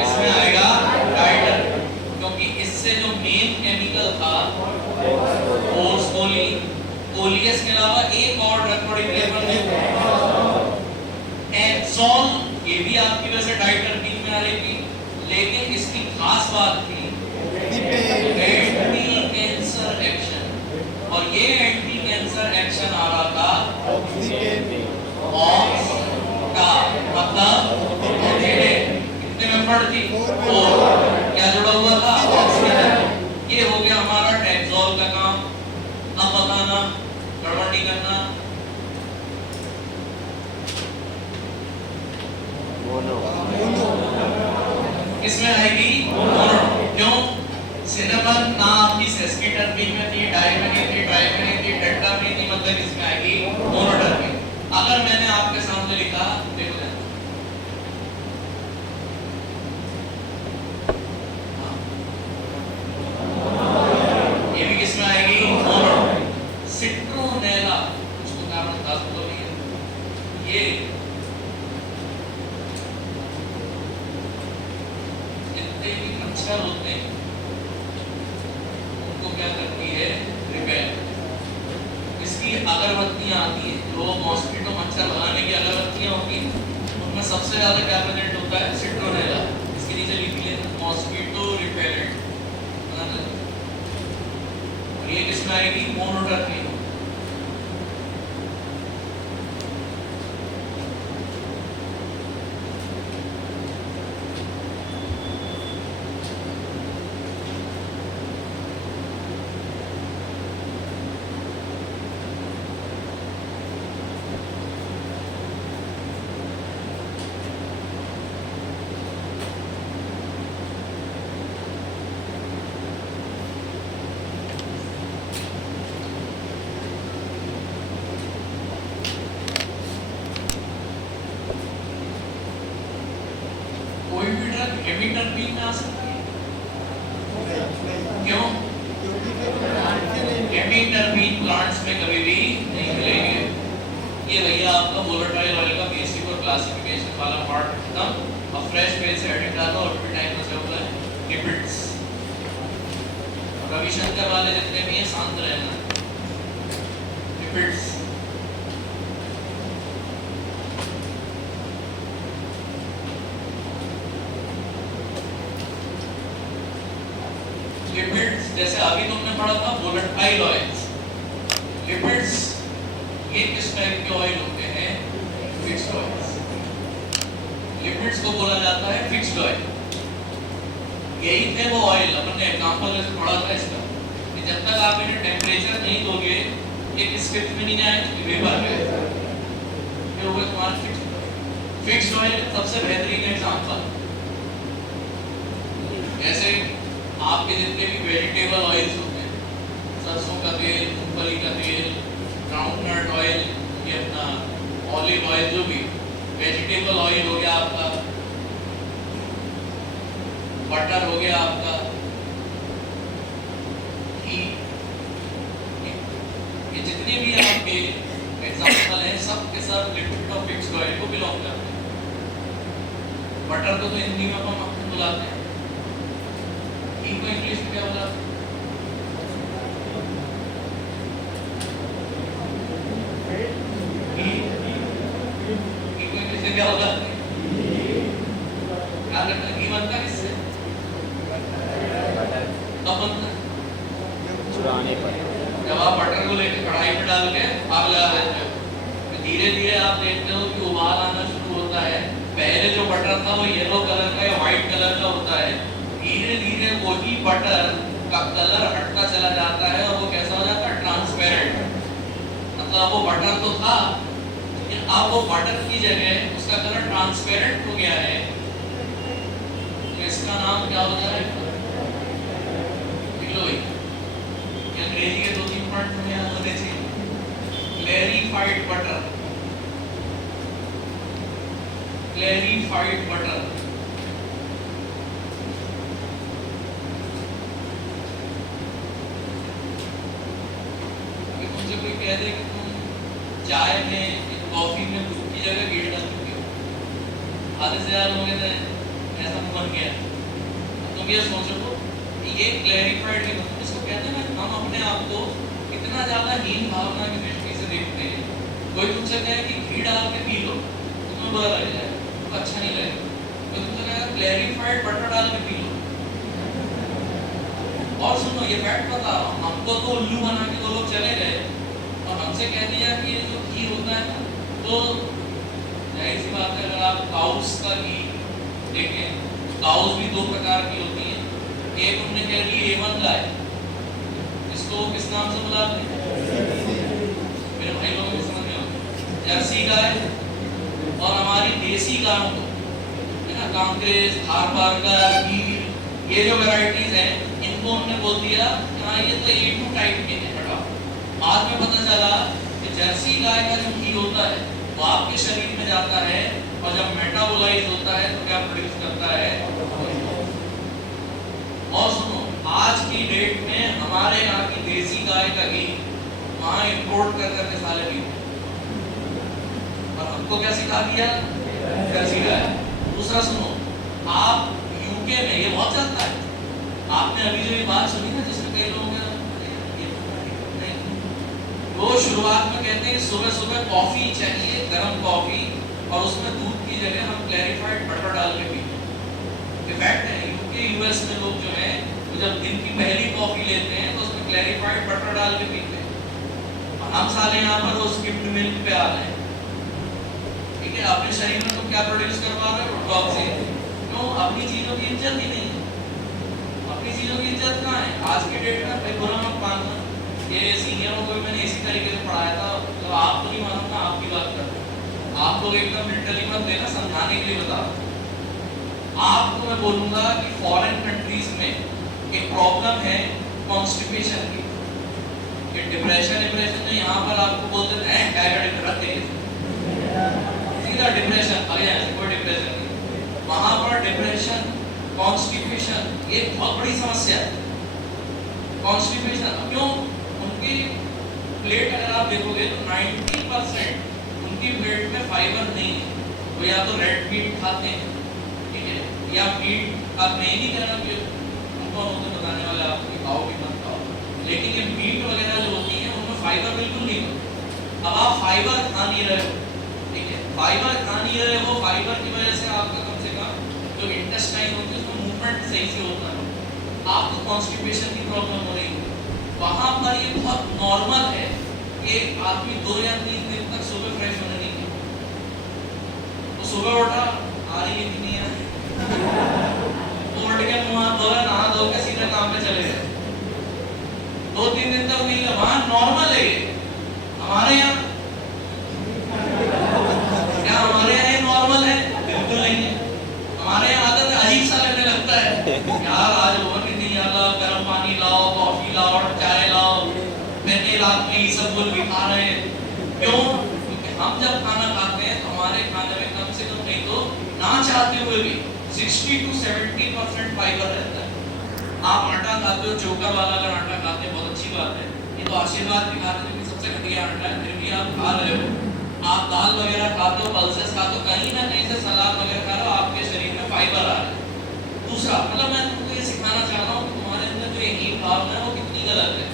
इसमें आएगा डाइटर, क्योंकि इससे जो मेन केमिकल था ओसमोली, ओलियस के अलावा एक और ड्रग बड़ी फ्लेवर में एक्सॉल, ये भी आपकी वैसे डाइटरपीन में आ रही थी, लेकिन इसकी खास बात थी एंटी कैंसर एक्शन, और ये एंटी कैंसर एक्शन आ रहा था ऑक्सीडेंट, मतलब कितने में पड़ती, और क्या जुड़ा हुआ था, ऑक्सीडेंट। ये हो गया हमारा टैक्सोल का काम। अब बताना, गड़बड़ी करना, इसमें आएगी मोनो। क्यों, सिनेमन ना आपकी सेस्किटर्पीन में थी, डायमेनी थी, ट्राइमेनी थी, टेट्रामीन थी, मतलब इसमें आएगी मोनोटर्पीन। अगर मैंने आपके सामने लिखा, देखो ये भी किसमें आएगी, मोनो। सिट्रोनेला, उसको क्या बता दो, ये जितने भी मच्छर होते हैं उनको क्या करती है, रिपेल। इसकी अगरबत्तियां आती है, जो मॉस्किटो मच्छर भगाने की अगरबत्तियां होती हैं, उनमें सबसे ज्यादा क्या प्रेजेंट होता है, सिट्रोनेला। इसके नीचे लिख लेना मॉस्किटो रिपेलेंट। और ये किसमें आएगी, मोनोटर्पीन। कोई भी ड्रग हेमिटर्पीन में आ सकती है, क्यों, हेमिटर्पीन प्लांट्स में कभी भी नहीं मिलेंगे। ये भैया आपका वोलेटाइल ऑयल का बेसिक और क्लासिफिकेशन वाला पार्ट खत्म। अब फ्रेश पेज से हेडिंग डालो, और भी टाइम बचा हुआ है, लिपिड्स। रविशंकर वाले जितने भी हैं शांत रहना, लिपिड्स। लिपिड्स जैसे अभी तुमने पढ़ा था वोलेटाइल ऑयल्स, लिपिड्स ये किस टाइप के ऑयल होते हैं, फिक्स्ड ऑयल्स। लिपिड्स को बोला जाता है फिक्स्ड ऑयल। यही थे वो ऑयल, अपन ने एग्जांपल जैसे पढ़ा था इसका, कि जब तक आप इन्हें टेम्परेचर नहीं दोगे एक स्क्रिप्ट में नहीं जाएंगे, वेपर में ये हो गया तुम्हारा फिक्स्ड ऑयल। सबसे बेहतरीन एग्जांपल जैसे आपके जितने भी वेजिटेबल ऑयल्स होते हैं, सबसे सरसों का तेल, मूंगफली का तेल, ग्राउंडनट ऑयल, ये अपना ऑलिव ऑयल, जो भी वेजिटेबल ऑयल हो गया आपका, बटर हो गया आपका, घी, ये जितने भी आपके एग्जाम्पल हैं सब के सब लिक्विड और फिक्स्ड ऑयल को बिलोंग करते हैं। बटर को तो हिंदी में अपन मक्खन बुलाते हैं, घी को इंग्लिश में क्या बुलाते हैं? घी को इंग्लिश में क्या बुलाते हैं? क्या करते हैं? घी बनता है किससे? कब बनता है? चुराने पर। जब आप बटर को लेकर कढ़ाई में डाल के आग लगा देते हो, तो धीरे धीरे आप देखते हो कि उबाल आना शुरू होता है। पहले जो बटर था वो येलो कलर का या व्हाइट कलर का होता है, धीरे धीरे वही बटर का कलर हटता चला जाता है और वो कैसा हो जाता है? ट्रांसपेरेंट। मतलब वो बटर तो था, लेकिन अब वो बटर की जगह उसका कलर ट्रांसपेरेंट हो गया है। तो इसका नाम क्या हो जाएगा? अंग्रेजी के 2-3 पॉइंट में याद होने चाहिए। Clarified butter, clarified butter. तुमसे कोई कह दे कि तुम चाय में, कॉफी में दूध की जगह घेड़ डाल चुके हो, आधे से ज्यादा लोग ऐसा बन गया। तुम ये सोचो ये क्लैरिफाइड है, इसको कहते हैं ना, हम अपने आप को इतना ज्यादा हीन भावना की दृष्टि से देखते हैं। कोई तुमसे कहे कि घी डाल के पी लो तो तुम्हें बुरा लग जाएगा, तो अच्छा नहीं लगेगा। कोई तुमसे कहेगा क्लैरिफाइड बटर डाल के पी लो। और सुनो, ये फैक्ट बता रहा हूँ, हमको तो उल्लू बना के 2 लोग चले गए और हमसे कह दिया कि ये जो घी होता है ना, तो जाहिर सी बात है, अगर आप काउस का घी देखें, काउस भी 2 प्रकार की होती है। एक उन्होंने कह दी A1 गाय, इसको किस नाम से बुलाते हैं? मेरे भाई लोगों को समझ में आता, जर्सी गाय। और हमारी देसी गायों को, है ना, कांग्रेस, धारवाड़, गीर, ये जो वैरायटीज हैं, इनको उन्होंने बोल दिया कि हाँ ये तो A2 टाइप के हैं। हटाओ। बाद में पता चला कि जर्सी गाय का जो घी होता है वो आपके शरीर में जाता है और जब मेटाबोलाइज होता है तो क्या प्रोड्यूस करता है? और सुनो, आज की डेट में हमारे यहाँ की देसी गाय का घी वहां इंपोर्ट कर करके साले भी, और हमको क्या सिखा दिया? देसी गाय। दूसरा सुनो, आप यूके में ये बहुत चलता है, आपने अभी जो ये बात सुनी ना जिसमें कई लोग वो शुरुआत में कहते हैं सुबह सुबह कॉफी चाहिए, गर्म कॉफी, और उसमें दूध की जगह हम क्लैरिफाइड बटर डाल के पीते हैं। फैक्ट है, यूके यूएस में लोग जो है जब दिन की पहली कॉफी लेते हैं तो उसमें क्लैरिफाइड बटर डाल के पीते हैं। हम साले यहाँ पर वो स्किम्ड मिल्क पे आ गए। ठीक है, अपने शरीर में तो क्या प्रोड्यूस करवा रहे हो? टॉक्सिन। क्यों? अपनी चीजों की इज्जत ही नहीं है। अपनी चीजों की इज्जत कहाँ है? आज के डेट में भाई बुरा मत मानना, ये सीनियरों को मैंने इसी तरीके से पढ़ाया था, तो आप तो नहीं मानूंगा, आपकी बात कर, आप लोग एकदम लिटरली मत लेना, समझाने के लिए बता रहा हूं। आपको मैं बोलूंगा कि फॉरेन कंट्रीज में एक प्रॉब्लम है कॉन्स्टिपेशन की। ये डिप्रेशन जो यहाँ पर आपको बोल देते हैं क्या सीधा डिप्रेशन, अरे ऐसे कोई डिप्रेशन नहीं। वहां पर डिप्रेशन, कॉन्स्टिपेशन ये बहुत बड़ी समस्या है। कॉन्स्टिपेशन क्यों? उनकी प्लेट अगर आप देखोगे तो 90% उनकी प्लेट में फाइबर नहीं है। वो या तो रेड मीट खाते हैं, ठीक है, या मीट, अब मैं नहीं कह रहा कि उनको मुझे बताने वाले आपको खाओ कि मत खाओ, लेकिन ये मीट वगैरह जो होती है उनमें फाइबर बिल्कुल नहीं होता। अब आप फाइबर खा नहीं रहे हो, ठीक है, फाइबर खा नहीं रहे हो, फाइबर की वजह से आपका कम से कम जो इंटेस्टाइन होती है उसमें मूवमेंट सही से होता है, आपको कॉन्स्टिपेशन की प्रॉब्लम हो रही है। वहां पर ये बहुत नॉर्मल है कि आदमी 2 या 3 दिन तक सुबह फ्रेश होने नहीं चाहिए। तो सुबह उठा, आ रही इतनी है, उठ के मुंह हाथ धोया, नहा धो के सीधे काम पे चले गए। 2-3 दिन तक नहीं है, वहां नॉर्मल है। हमारे यहाँ क्या, हमारे यहाँ ये नॉर्मल है? बिल्कुल नहीं है। हमारे यहाँ आदत अजीब सा लगने लगता है, यार आज ओवन नहीं, गर्म पानी लाओ, कॉफी लाओ, चाय लाओ, रात में इसबगोल भी खा रहे हैं। क्यों? क्योंकि हम जब खाना खाते हैं तो हमारे खाने में कम से कम नहीं तो ना चाहते हुए भी 60 to 70% फाइबर रहता है। आप आटा खाते हो, चोकर वाला अगर आटा खाते हैं बहुत अच्छी बात है, ये तो आशीर्वाद दिखा रहे हैं कि सबसे घटिया आटा है, फिर भी आप खा रहे हो। आप दाल वगैरह खाते हो, पल्सेस खाते हो, कहीं ना कहीं से सलाद वगैरह खा रहे हो, आपके शरीर में फाइबर आ रहा है। दूसरा मतलब मैं तुमको ये सिखाना चाह रहा हूँ कि तुम्हारे अंदर जो यही भावना है वो कितनी गलत है।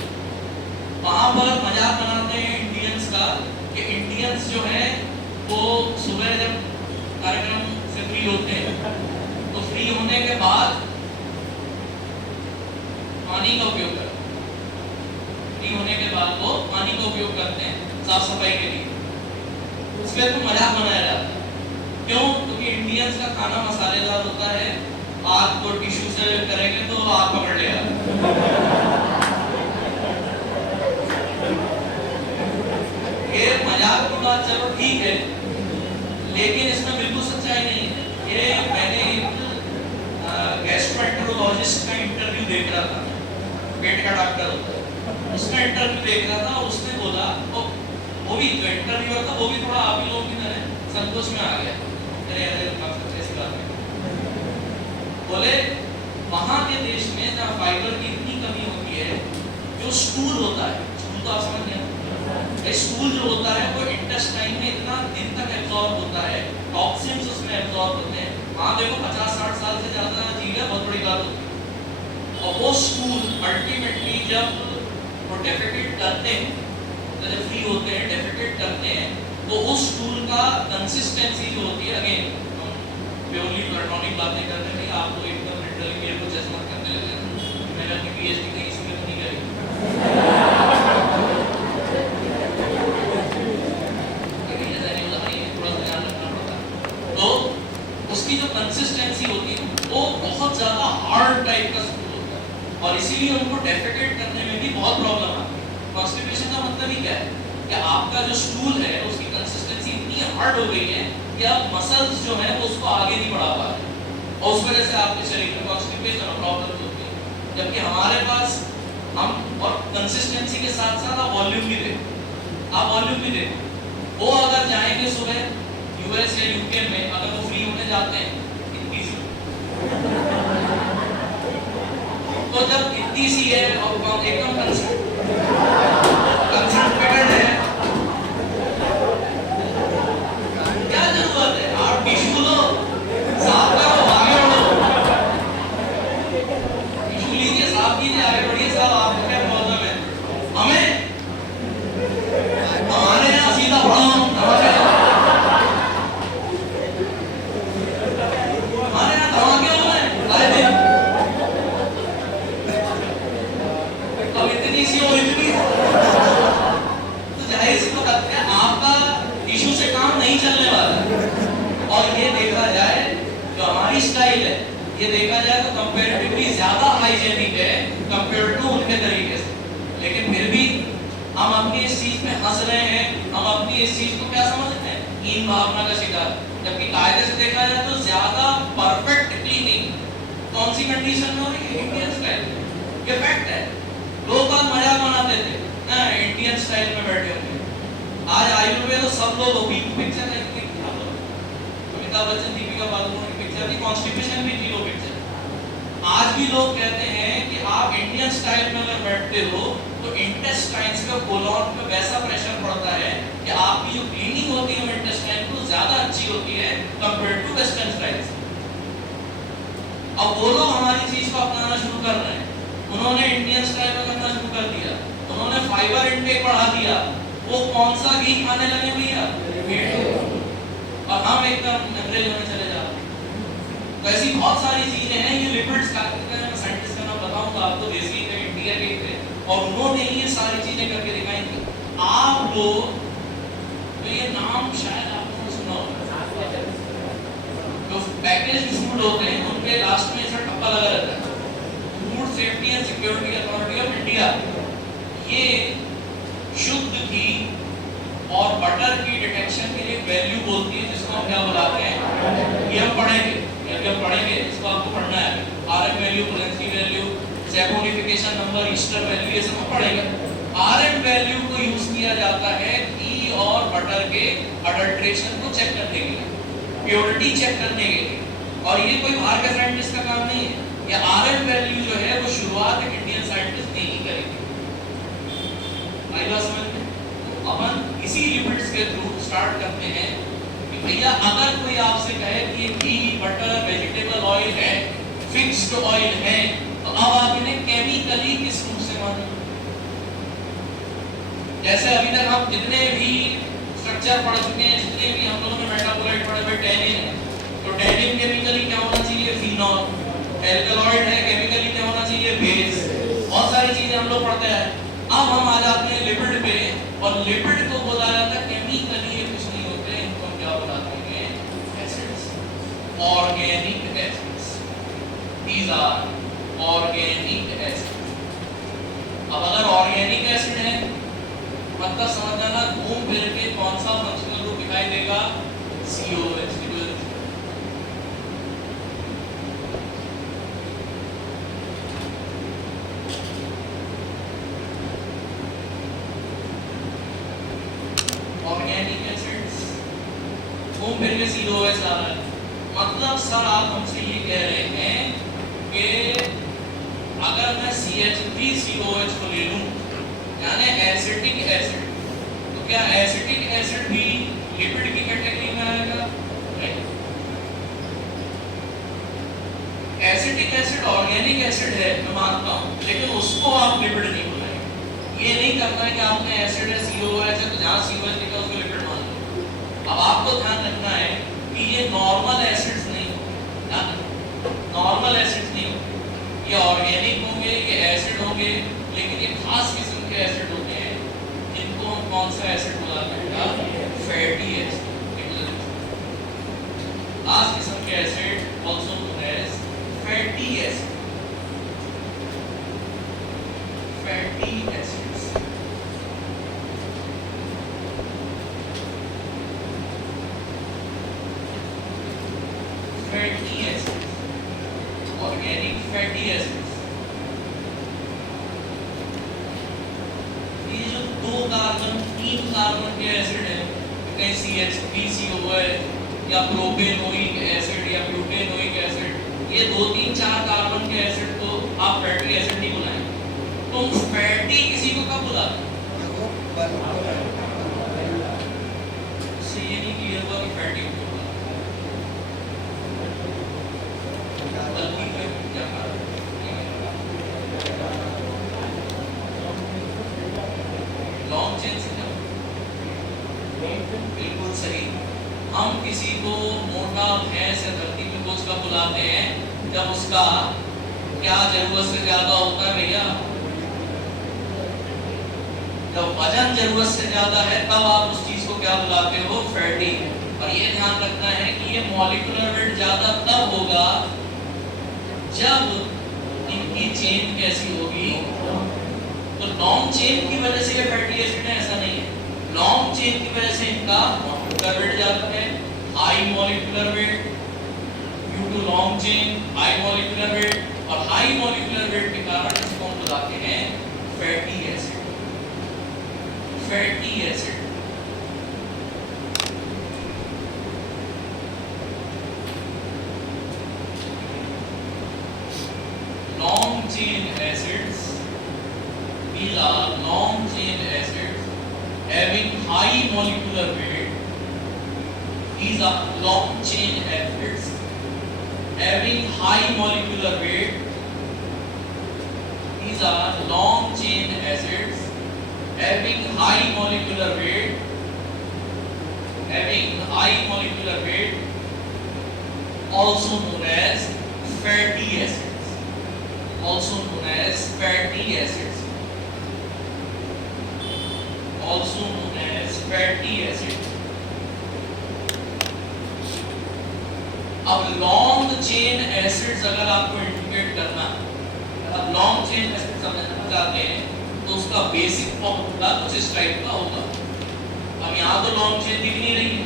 वहां पर मजाक बनाते हैं इंडियंस का कि इंडियंस जो है वो सुबह जब कार्यक्रम से फ्री होते हैं तो फ्री होने के बाद पानी का उपयोग करते हैं। फ्री होने के बाद वो पानी का उपयोग करते हैं साफ सफाई के लिए। उसमें तो मजाक बनाया जाता है। क्यों? क्योंकि इंडियंस का खाना मसालेदार होता है, आग को टिश्यू से करेंगे तो आग पकड़ लेगा। ये मजाक की बात चलो ठीक है, लेकिन इसमें बिल्कुल सच्चाई नहीं है। ये मैंने एक गैस्ट्रोएंटेरोलॉजिस्ट का इंटरव्यू देख रहा था, पेट का डॉक्टर होता है, उसका इंटरव्यू देख रहा था। उसने बोला वो भी जो इंटरव्यूअर था वो भी थोड़ा आप ही लोगों की तरह संतोष में आ गया। ऐसी बात नहीं। बोले वहां के देश में जहाँ फाइबर की इतनी कमी होती है, जो स्टूल होता है, स्टूल तो आप समझ गए, स्टूल जो होता है वो इंटेस्टाइन में इतना दिन तक एब्जॉर्ब होता है, टॉक्सिन्स उसमें एब्जॉर्ब होते हैं। हाँ देखो 50-60 साल से ज्यादा जी है, बहुत बड़ी बात होती है। और वो स्टूल अल्टीमेटली जब वो डेफिकेट करते हैं, जब फ्री होते हैं, डेफिकेट करते हैं, तो उस स्टूल का कंसिस्टेंसी जो होती है, अगेन प्योरली प्लेटोनिक बातें करते हैं, आप तो एकदम लिटरली मेरे को जज मत करने लगे। मैंने अपनी पीएचडी कहीं इसमें तो नहीं करी, थोड़ा सा ध्यान रखना पड़ता है। तो उसकी जो कंसिस्टेंसी होती है वो बहुत ज्यादा हार्ड टाइप का स्टूल होता है, और इसीलिए उनको डेफिकेट करने में भी बहुत प्रॉब्लम आती है। कॉन्स्टिपेशन का मतलब ही क्या है कि आपका जो स्टूल है उसकी कंसिस्टेंसी इतनी हार्ड हो गई है कि आप मसल्स जो है वो उसको आगे नहीं बढ़ा पा रहे, और उस वजह से आपके शरीर में कॉन्स्टिपेशन और प्रॉब्लम होती है। जबकि हमारे पास हम और कंसिस्टेंसी के साथ साथ आप वॉल्यूम भी देखो, आप वॉल्यूम भी देखो। वो अगर जाएंगे सुबह यूएस या यूके में, अगर वो फ्री होने जाते हैं इतनी सी, तो जब इतनी सी है और एकदम कंसंट्रेटेड है, क्या जरूरत है? आप टिश्यू लो, साफ करो, आगे बढ़ो, टिश्यू लीजिए, साफ कीजिए, आगे बढ़िए। साहब आपको क्या प्रॉब्लम है? हमें हमारे यहाँ सीधा हमारे यहाँ धमाके हो रहे हैं आए दिन। अब इतनी सी और इतनी, तो जाहिर सी बात है आपका टिश्यू से काम नहीं चलने वाला। और ये देखा जाए जो हमारी स्टाइल है, ये देखा जाए तो कंपैरेटिवली ज्यादा हाइजेनिक है कंपेयर टू उनके तरीके से, लेकिन फिर भी हम अपनी इस चीज में हंस रहे हैं, हम अपनी इस चीज को क्या समझते हैं? हीन भावना का शिकार। जबकि कायदे से देखा जाए तो ज्यादा परफेक्ट क्लीनिंग कौन सी कंडीशन में हो रही है? Indian style. ये फैक्ट है। लोग बात मजाक बनाते थे ना, इंडियन स्टाइल में बैठे होंगे। आज आयुर्वेद तो सब लोग पिक्चर है, अमिताभ बच्चन, दीपिका पादुकोण की पिक्चर थी, कॉन्स्टिपेशन भी थी वो पिक्चर। आज भी लोग कहते हैं कि आप इंडियन स्टाइल में अगर बैठते हो तो इंटेस्टाइन्स पे, कोलॉन पे वैसा प्रेशर पड़ता है कि आपकी जो क्लीनिंग होती है इंटेस्टाइन को ज्यादा अच्छी होती है कंपेयर टू वेस्टर्न स्टाइल्स। अब वो लोग हमारी चीज को अपनाना शुरू कर रहे हैं, उन्होंने इंडियन स्टाइल में करना शुरू कर दिया, उन्होंने फाइबर इंटेक बढ़ा दिया। वो कौन सा घी खाने लगे भैया? और हम एकदम अंग्रेज होने चले जा रहे हैं। तो ऐसी बहुत सारी चीजें हैं। ये लिपिड्स का साइंटिस्ट का नाम बताऊंगा आपको, देसी थे, इंडिया के थे, और उन्होंने ये सारी चीजें करके दिखाई थी। आप लोग तो ये नाम शायद आपने सुना होगा, जो पैकेज फूड होते हैं उनके लास्ट में ऐसा ठप्पा लगा रहता है, food safety and security authority of India. ये शुद्ध घी और बटर की डिटेक्शन के लिए वैल्यू बोलती है, जिसको हम क्या बुलाते हैं, ये हम पढ़ेंगे, इसको आपको पढ़ना है। RM value, potency value, saponification number, Easter value, ये सब हम पढ़ेंगे। RM वैल्यू को यूज किया जाता है घी और बटर के अडल्ट्रेशन को चेक करने के लिए, प्योरिटी चेक करने के लिए, और ये कोई बाहर का साइंटिस्ट का काम नहीं है। ये RM वैल्यू जो है वो शुरुआत एक इंडियन साइंटिस्ट ने ही करेंगे। आई बात समझ में? तो अपन इसी लिमिट्स के थ्रू स्टार्ट करते हैं कि भैया अगर कोई आपसे कहे कि ये घी, बटर, वेजिटेबल ऑयल है, फिक्स्ड ऑयल है, तो अब आप इन्हें केमिकली किस रूप से मानेंगे? जैसे अभी तक हम जितने भी स्ट्रक्चर पढ़ चुके हैं, जितने भी हम लोगों ने मेटाबोलाइट पढ़े हुए, टैनिन है, तो टैनिन केमिकली क्या होना चाहिए? फिनॉल। एल्कलॉइड है, केमिकली क्या होना चाहिए? बेस। बहुत सारी चीजें हम लोग पढ़ते हैं। अब हम आ जाते हैं लिपिड पे, और लिपिड को बोला जाता है केमिकली ये कुछ नहीं होते, इनको हम क्या बुलाते हैं? Acids, organic acids. These are organic acids. अब अगर ऑर्गेनिक एसिड है मतलब समझ जाना घूम फिर के कौन सा फंक्शनल ग्रुप दिखाई देगा? COH। ऑर्गेनिक एसिड्स घूम फिर के COH आ रहा है। मतलब सर आप हमसे ये कह रहे हैं कि अगर मैं CH3COH को ले लूं, यानी एसिटिक एसिड, तो क्या एसिटिक एसिड भी लिपिड की कैटेगरी में आएगा? एसिटिक एसिड ऑर्गेनिक एसिड है, मैं मानता हूं, लेकिन उसको आप लिपिड नहीं बोलेंगे। ये नहीं करना है कि आपने एसिड है, COH है, तो जहां COH लिखा उसको लिपिड मान लो। अब आपको ध्यान रखना है कि ये नॉर्मल एसिड्स नहीं, नॉर्मल एसिड्स नहीं, ये ऑर्गेनिक होंगे, ये एसिड होंगे, लेकिन ये खास किस्म के एसिड होते हैं जिनको हम कौन सा एसिड बुलाते हैं? Fatty acid. खास किस्म के acid also known as fatty acid. Fatty acids. Fatty acids, organic fatty acids. दो कार्बन, तीन कार्बन के एसिड है, कहीं CH3COH या प्रोपेनोइक एसिड या ब्यूटेनोइक एसिड, ये 2, 3, 4 कार्बन के एसिड को आप फैटी एसिड नहीं बुलाएंगे। तुम फैटी किसी को कब बुलाते हो? इससे ये नहीं क्लियर हुआ कि फैटी को गलती पे क्या कहा? लॉन्ग चेन से बिल्कुल सही। हम किसी को मोटा भैंस या धरती पे बोझ कब बुलाते हैं? जब उसका क्या जरूरत से ज्यादा होता है भैया? जब वजन जरूरत से ज्यादा है तब आप उस चीज को क्या बुलाते हो? फैटी। और ये ध्यान रखना है कि ये मॉलिक्यूलर वेट ज्यादा तब होगा जब इनकी चेन कैसी होगी? तो लॉन्ग चेन की वजह से ये फैटी एसिड है ऐसा नहीं है। लॉन्ग चेन की वजह से इनका मॉलिक्यूलर वेट ज्यादा है, high molecular weight due to long chain, high molecular weight, और हाई मॉलिक्यूलर वेट के कारण इसको हम बुलाते हैं fatty acid. Fatty acid. long chain acids, these are long chain acids having high molecular weight. These are long chain acids having high molecular weight. These are long chain acids having high molecular weight, having high molecular weight, also known as fatty acids. Also known as fatty acids. Also known as fatty acids. अब long chain acids अगर आपको indicate करना, अब long chain acid समझना चाहते हैं तो उसका बेसिक फॉर्मूला कुछ इस टाइप का होगा। अब यहाँ तो लॉन्ग चेन दिख नहीं रही है,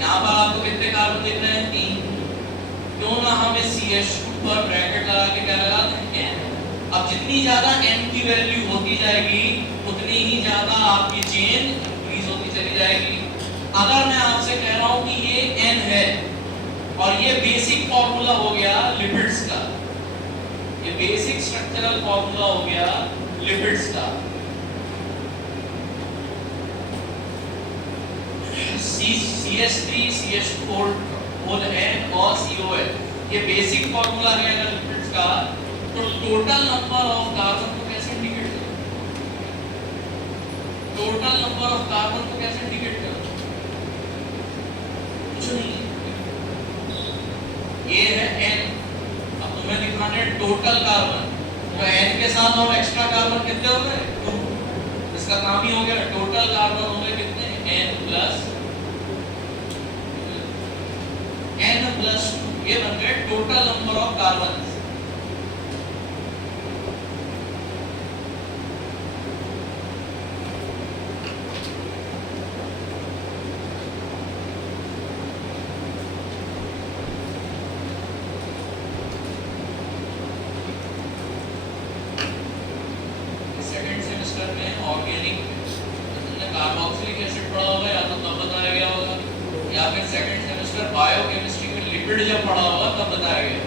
यहाँ पर आपको कितने कार्बन दिख रहे हैं? 3। क्यों ना हम इस CH2 पर ब्रैकेट लगा के क्या लगा दें? अब जितनी ज्यादा n की वैल्यू होती जाएगी उतनी ही ज्यादा आपकी चेन इंक्रीज होती चली जाएगी। अगर मैं आपसे कह रहा हूं कि ये n है और ये बेसिक फॉर्मूला हो गया लिपिड्स का, ये बेसिक स्ट्रक्चरल फॉर्मूला हो गया लिपिड्स का, CH3 CH4 होल N और COL, ये बेसिक फॉर्मूला है अगर लिपिड्स का, तो टोटल नंबर ऑफ कार्बन को कैसे इंडिकेट करो? टोटल नंबर ऑफ कार्बन को कैसे इंडिकेट करो? कुछ नहीं है, ये है N। अब तुम्हें दिखाना है टोटल कार्बन, तो N के साथ और एक्स्ट्रा कार्बन कितने हो गए? 2। इसका काम ही हो गया, टोटल कार्बन हो गए कितने? N प्लस N+2, ये बन गए total number of carbon. Second semester में ऑर्गेनिक तुमने कार्बोक्सिलिक एसिड पढ़ा होगा या तो तब बताया गया होगा, या फिर सेकंड सेमेस्टर बायोकेमिस्ट्री में लिपिड जब पढ़ा होगा तब बताया गया।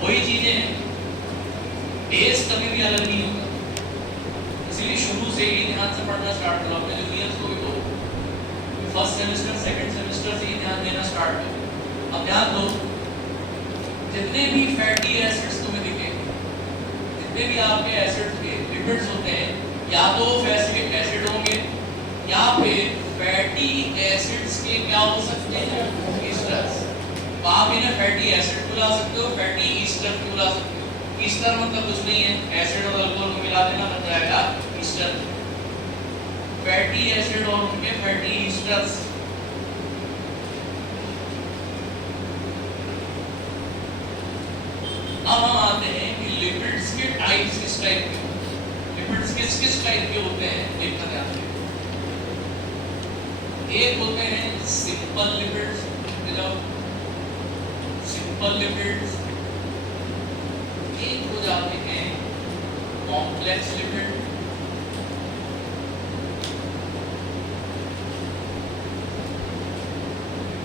वही चीजें हैं, टेस्ट कभी भी अलग नहीं होगा, इसलिए शुरू से ही ध्यान से पढ़ना स्टार्ट करो। अपने जूनियर्स को भी कहो फर्स्ट सेमेस्टर सेकंड सेमेस्टर से ही ध्यान देना स्टार्ट करो। अब ध्यान दो, जितने भी फैटी एसिड्स तुम्हें दिखेंगे, जितने भी आपके एसिड्स के लिपिड्स होते हैं, या तो फैटिक एसिड होंगे या फिर फैटी एसिड्स के क्या हो सकते हैं? ईस्टर्स। तो आप इन्हें फैटी एसिड बुला सकते हो, फैटी ईस्टर भी बुला सकते हो। ईस्टर मतलब कुछ नहीं है, एसिड और अल्कोहल को मिला देना बन जाएगा ईस्टर। फैटी एसिड और उनके फैटी ईस्टर्स। अब हम आते हैं कि लिपिड्स के टाइप्स किस टाइप के, लिपिड्स किस टाइप के होते हैं, देखना ध्यान रखिए। एक होते हैं सिंपल लिपिड्स, सिंपल लिपिड्स, एक हो जाते हैं कॉम्प्लेक्स लिपिड,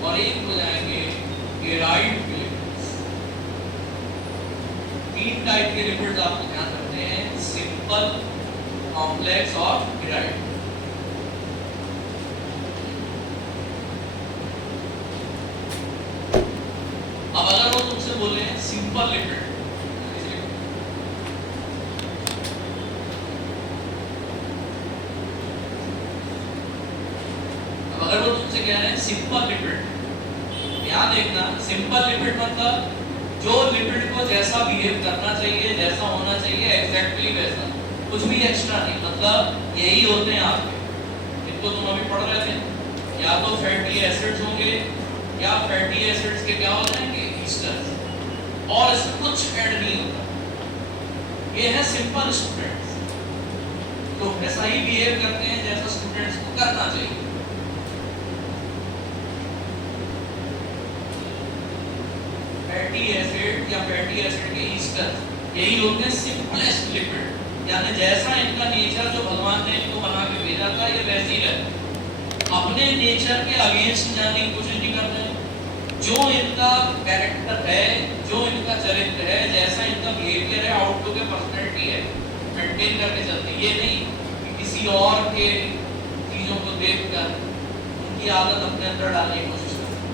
और एक हो जाएंगे एराइड लिपिड्स। 3 टाइप के लिपिड्स आपको ध्यान रखते हैं, सिंपल, कॉम्प्लेक्स और एराइड। अब अगर वो तुमसे बोले सिंपल लिपिड, अब अगर वो तुमसे कह रहे हैं सिंपल लिपिड, ध्यान देखना, सिंपल लिपिड मतलब जो लिपिड को जैसा बिहेव करना चाहिए, जैसा होना चाहिए एग्जैक्टली वैसा, कुछ भी एक्स्ट्रा नहीं, मतलब यही होते हैं आपके। इनको तुम अभी पढ़ रहे थे, या तो फैटी एसिड्स होंगे या फैटी एसिड्स के क्या हो जाएंगे? ईस्टर्स, और इसमें कुछ ऐड नहीं होता। ये है सिंपल स्टूडेंट्स, तो ऐसा ही बिहेव करते हैं जैसा स्टूडेंट्स को करना चाहिए। फैटी एसिड या फैटी एसिड के ईस्टर्स, यही होते हैं सिंपलेस्ट लिपिड, यानी जैसा इनका नेचर जो भगवान ने इनको बना के भेजा था ये वैसे ही रहता है, अपने नेचर के अगेंस्ट जाने की कोशिश नहीं करते। जो इनका कैरेक्टर है, जो इनका चरित्र है, जैसा इनका बिहेवियर है, आउटलुक है, पर्सनैलिटी है, मेंटेन करके चलते हैं। ये नहीं कि किसी और के चीजों को देखकर उनकी आदत अपने अंदर डालने की कोशिश करते हैं।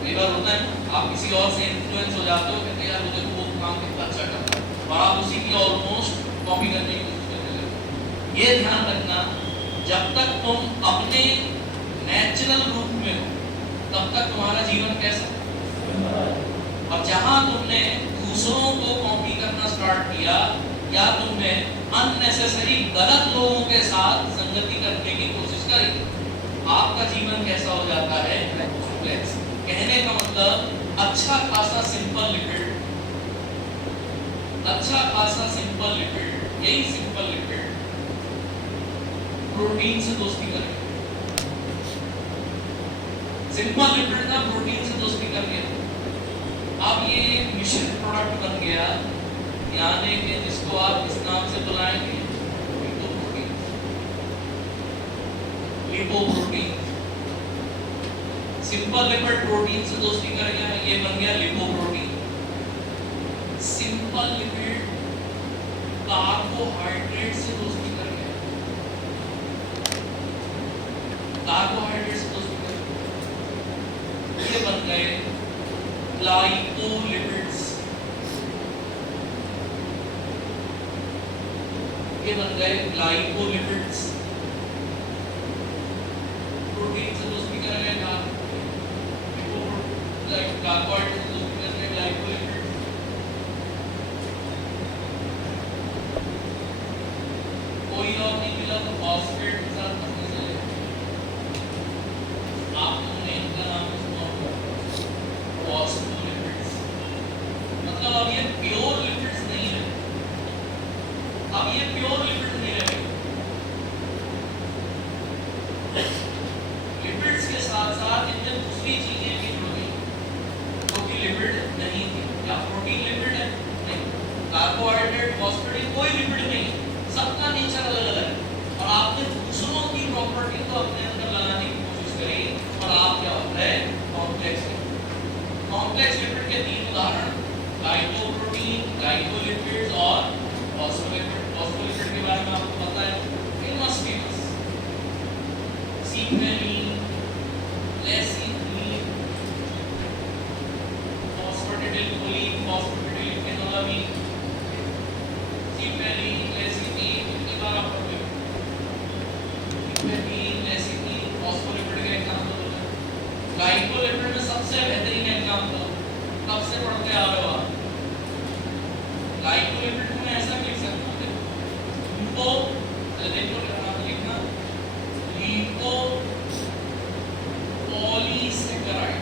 कई बार होता है आप किसी और से इन्फ्लुएंस हो जाते हो, कहते हैं यार मुझे वो काम कितना अच्छा करता है, और आप उसी की ऑलमोस्ट कॉपी करने की कोशिश करने लगते। ये ध्यान रखना, जब तक तुम अपने नेचुरल रूप में हो तब तक तुम्हारा जीवन कैसा, और जहां तुमने दूसरों को कॉपी करना स्टार्ट किया या तुमने अननेसेसरी गलत लोगों के साथ संगति करने की कोशिश करी, आपका जीवन कैसा हो जाता है? कॉम्प्लेक्स। कहने का मतलब अच्छा खासा सिंपल लिपिड, अच्छा खासा सिंपल लिपिड, यही सिंपल लिपिड प्रोटीन से दोस्ती करें। सिंपल लिपिड ना प्रोटीन से दोस्ती कर गया, अब ये मिश्रित प्रोडक्ट बन गया, यानी कि जिसको आप इस नाम से बुलाएंगे लिपोप्रोटीन। सिंपल लिपिड प्रोटीन से दोस्ती कर गया, ये बन गया लिपोप्रोटीन। सिंपल लिपिड कार्बोहाइड्रेट से दोस्ती कर गया, कार्बोहाइड्रेट से दोस्ती कर गया, ये बन गए ग्लाइकोलिपिड्स, ये बन गए ग्लाइकोलिपिड्स। प्रोटीन से दोस्ती कर गए, कार्बोहाइड्रेट से दोस्ती कर गए, ग्लाइकोलिपिड्स। कोई और नहीं मिला तो फॉस्फेट के साथ पकड़े चले। आपने इनका नाम सुना होगा, फॉस्फोलिपिड्स। मतलब अब ये प्योर लिपिड्स नहीं है, अब ये प्योर लिपिड नहीं रहे। लिपिड्स के साथ साथ इनमें दूसरी चीजें भी जुड़ गई जो कि लिपिड नहीं थी। या प्रोटीन लिपिड है? नहीं। कार्बोहाइड्रेट, फॉस्फेट, कोई लिपिड नहीं, सबका नेचर अलग अलग है। और आपने दूसरों की प्रॉपर्टी को अपने अंदर लगाने की कोशिश करी और आप क्या होता है कॉम्प्लेक्स लिपिड। कॉम्प्लेक्स लिपिड के तीन उदाहरण, ग्लाइकोप्रोटीन, ग्लाइकोलिपिड्स और फॉस्फोलिपिड। फॉस्फोलिपिड के बारे में आपको पता है, फेमस सीक्वेलिन, लेसिथिन, फॉस्फेटिडिलकोलिन, फॉस्फेटिडिलफेनोलामीन, सीक्वेलिन, लेसिथिन, कितनी बार आप पढ़ोगे? सीक्वेलिन, लेसिथिन, फॉस्फोलिपिड का एग्जांपल होता है। ग्लाइकोलिपिड में सबसे बेहतरीन एग्जांपल कब से पढ़ते आ रहे हो आप? ग्लाइकोलिपिड में ऐसा लिख सकते हो, लिपो, देखो लिखना लिपो पॉलीसेकेराइड।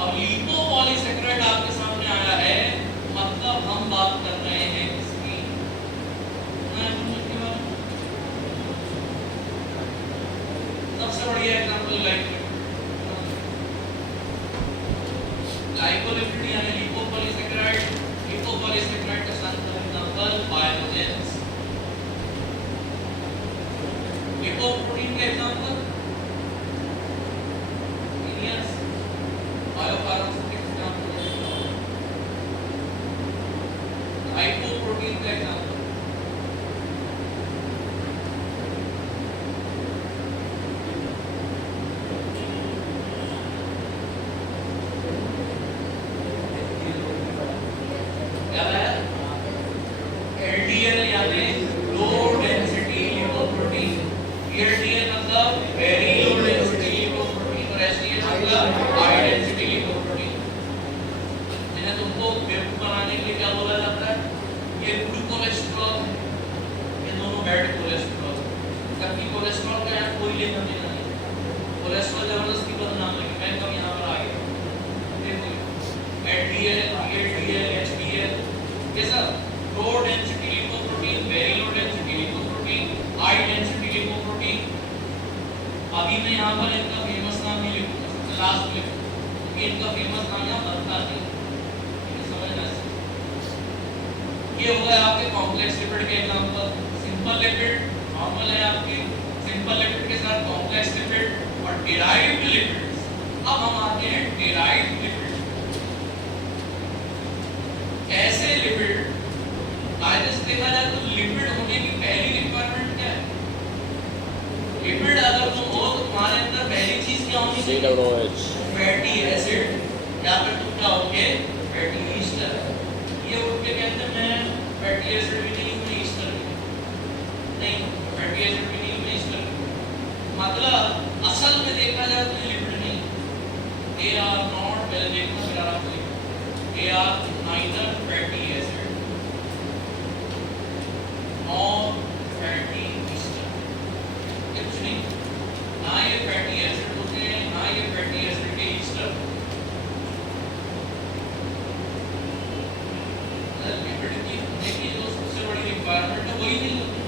अब लिपो पॉलीसेकेराइड आपके सामने आया है, मतलब हम बात कर रहे हैं किसकी? सबसे बढ़िया एग्जांपल ग्लाइकोलिपिड यानी लिपोपॉलीसेकेराइड। लिपोपॉलीसेकेराइड का शानदार एग्जांपल बायोजेन्स। लिपोप्रोटीन का एग्जांपल इनियस, बायोफार्मास्यूटिक्स एग्जांपल। लाइपोप्रोटीन का एग्जांपल LDL यानी लो डेंसिटी लिपोप्रोटीन। LDL मतलब वेरी लो डेंसिटी लिपोप्रोटीन और HDL मतलब हाई डेंसिटी लिपोप्रोटीन। जिन्हें तुमको बेवकूफ बनाने के लिए क्या बोला जाता है? ये गुड कोलेस्ट्रॉल, ये दोनों बैड कोलेस्ट्रॉल। जबकि कोलेस्ट्रॉल का यहाँ कोई लेना देना नहीं। कोलेस्ट्रॉल जबरदस्ती बदनाम है, मैं कब यहाँ पर आ गया। देखो LDL, VLDL, HDL, ये सब low density lipoprotein, very low density lipoprotein, high density lipoprotein. अभी मैं यहाँ पर इनका फेमस नाम नहीं लिखूंगा, सबसे लास्ट में लिखूंगा, क्योंकि इनका फेमस नाम यहाँ बनता नहीं, समझना। ये हो गए आपके कॉम्प्लेक्स लिपिड के एग्जांपल। सिंपल लिपिड नॉर्मल है आपके, सिंपल लिपिड के साथ कॉम्प्लेक्स लिपिड और डिराइव्ड लिपिड्स। अब हम आते हैं डिराइव्ड लिपिड। ऐसे लिपिड आइडिस देखा जाए तो लिपिड होने की पहली रिक्वायरमेंट क्या है? लिपिड अगर तुम हो तो तुम्हारे अंदर पहली चीज क्या होनी चाहिए? फैटी एसिड या फिर तुम क्या होगे? Fatty Easter. ये उठ के कहते हैं मैं फैटी एसिड भी नहीं हूं, ईस्टर भी नहीं, फैटी एसिड भी नहीं हूं, ईस्टर भी। मतलब असल में देखा जाए तो लिपिड नहीं, दे आर नॉट, पहले देखो मेरा आपको लिखो, they are neither fatty acid और फैटी ईस्टर। कुछ नहीं, ना ये फैटी एसिड होते हैं, ना ये फैटी एसिड के ईस्टर। लिपिड की देखिए जो सबसे बड़ी रिक्वायरमेंट है वही नहीं होती।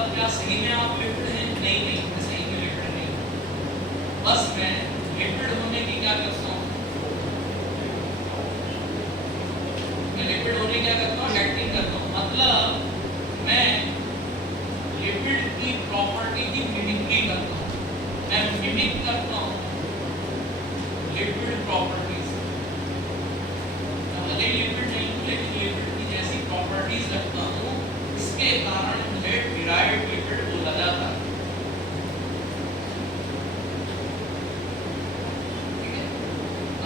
मतलब क्या सही में आप लिपिड हैं? नहीं नहीं, मैं सही में लिपिड नहीं हूँ। बस मैं लिपिड होने की क्या करता हूँ, मैं लिपिड होने क्या करता हूँ, एक्टिंग करता हूँ। मतलब मैं लिपिड की प्रॉपर्टी की मिमिक्री करता हूँ, मैं मिमिक करता हूँ लिपिड प्रॉपर्टीज। भले लिपिड नहीं हूँ लेकिन लिपिड की जैसी प्रॉपर्टीज रखता हूँ, इसके कारण मुझे डिराइव्ड लिपिड बोला जाता है। ठीक है,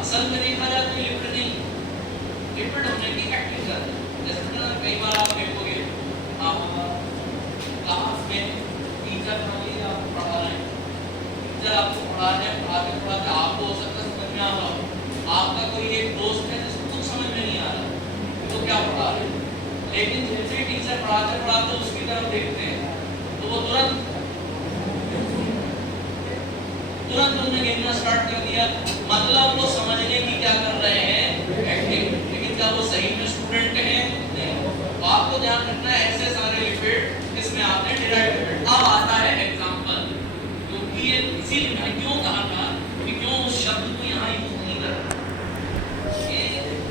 असल में देखा जाए तो लिपिड नहीं, लिपिड होने की एक्टिंग करता है। जैसे ना कई बार आप देखोगे, आप क्लास में टीचर आपको पढ़ा रहे हैं, टीचर आपको पढ़ाते पढ़ाते आपको हो सकता है समझ में आ रहा हो, आपका कोई एक दोस्त है जिसको कुछ समझ में नहीं आ रहा तो क्या पढ़ा रहे हैं, लेकिन जैसे ही टीचर पढ़ाते पढ़ाते उसकी तरफ देखते हैं तो वो तुरंत तुमने गिनना स्टार्ट कर दिया। मतलब वो समझने की क्या कर रहे हैं, एक्टिंग। लेकिन क्या वो सही में स्टूडेंट हैं? नहीं। तो आपको ध्यान रखना है ऐसे सारे लिपिड जिसमें आपने डिराइव्ड लिपिड। अब आता है एग्जांपल, क्योंकि ये इसीलिए मैंने क्यों कहा था कि क्यों उस शब्द को यहाँ यूज नहीं करना, ये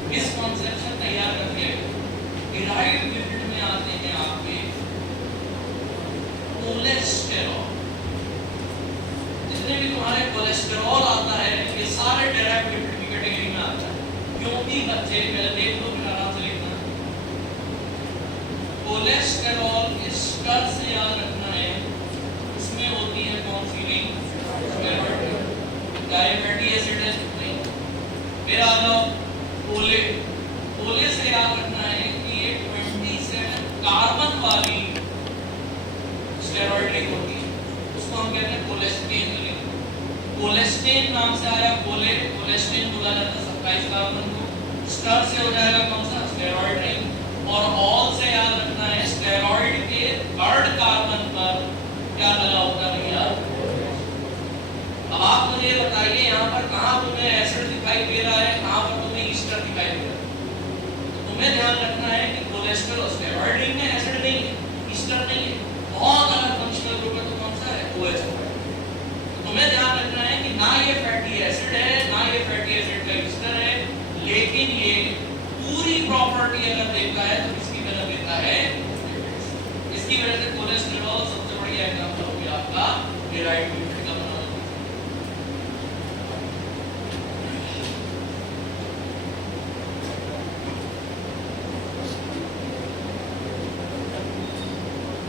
मिसकंसेप्शन तैयार कर दिया है। डिराइव्ड लिपिड में आते हैं आपके कोलेस्टेरॉल। जितने भी तुम्हारे कोलेस्टेरॉल आता है ये सारे डिराइव्ड लिपिड की कैटेगरी में आता है। क्योंकि बच्चे पहले देख लो, फिर आराम से लिखना। कोलेस्टेरॉल इस स्तर से याद रखना है, इसमें होती है कौन सी रिंग, क्या फैटी एसिड है? नहीं। फिर आ जाओ कोले, कोले से याद रखना है कि ये 27 कार्बन वाली स्टेरॉइड रिंग होती है, उसको हम कहते हैं कोलेस्टेन रिंग। कोलेस्टेन नाम से आया कोले, कोलेस्टेन बोला जाता है 27 कार्बन को। स्टर से हो जाएगा कौन सा, स्टेरॉइड रिंग। और ऑल से याद रखना है स्टेरॉइड के 3rd कार्बन पर क्या लगा होता है भैया। अब आप मुझे बताइए यहाँ पर कहाँ तुम्हें एसिड दिखाई दे रहा है, कहाँ पर तुम्हें ईस्टर दिखाई दे रहा है। तो तुम्हें ध्यान रखना है कि कोलेस्ट्रॉल स्टेरॉइड रिंग में एसिड नहीं है, ईस्टर नहीं है, बहुत अलग फंक्शनल ग्रुप है। तो कौन सा है, OH। तुम्हें ध्यान रखना है कि ना ये फैटी एसिड है, ना ये फैटी एसिड का ईस्टर है, लेकिन ये पूरी प्रॉपर्टी अगर देखा है तो किसकी वजह देता है, इसकी वजह से कोलेस्ट्रॉल सबसे बढ़िया एग्जांपल हो गया आपका डिराइव्ड लिपिड का बना हुआ।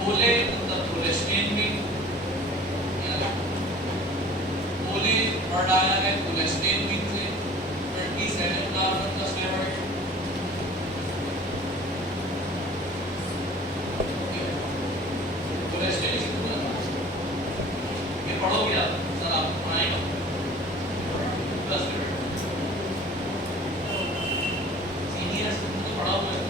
कोले मतलब कोलेस्टेन भी, कोले वर्ड आया है कोलेस्टेन भी से 27 कार्बन का स्टेरॉइड। कोलेस्टेन ये पढ़ोगे आप, सर आपको पढ़ाएगा प्लस सीनियर स्कूल तो पढ़ा हुआ है।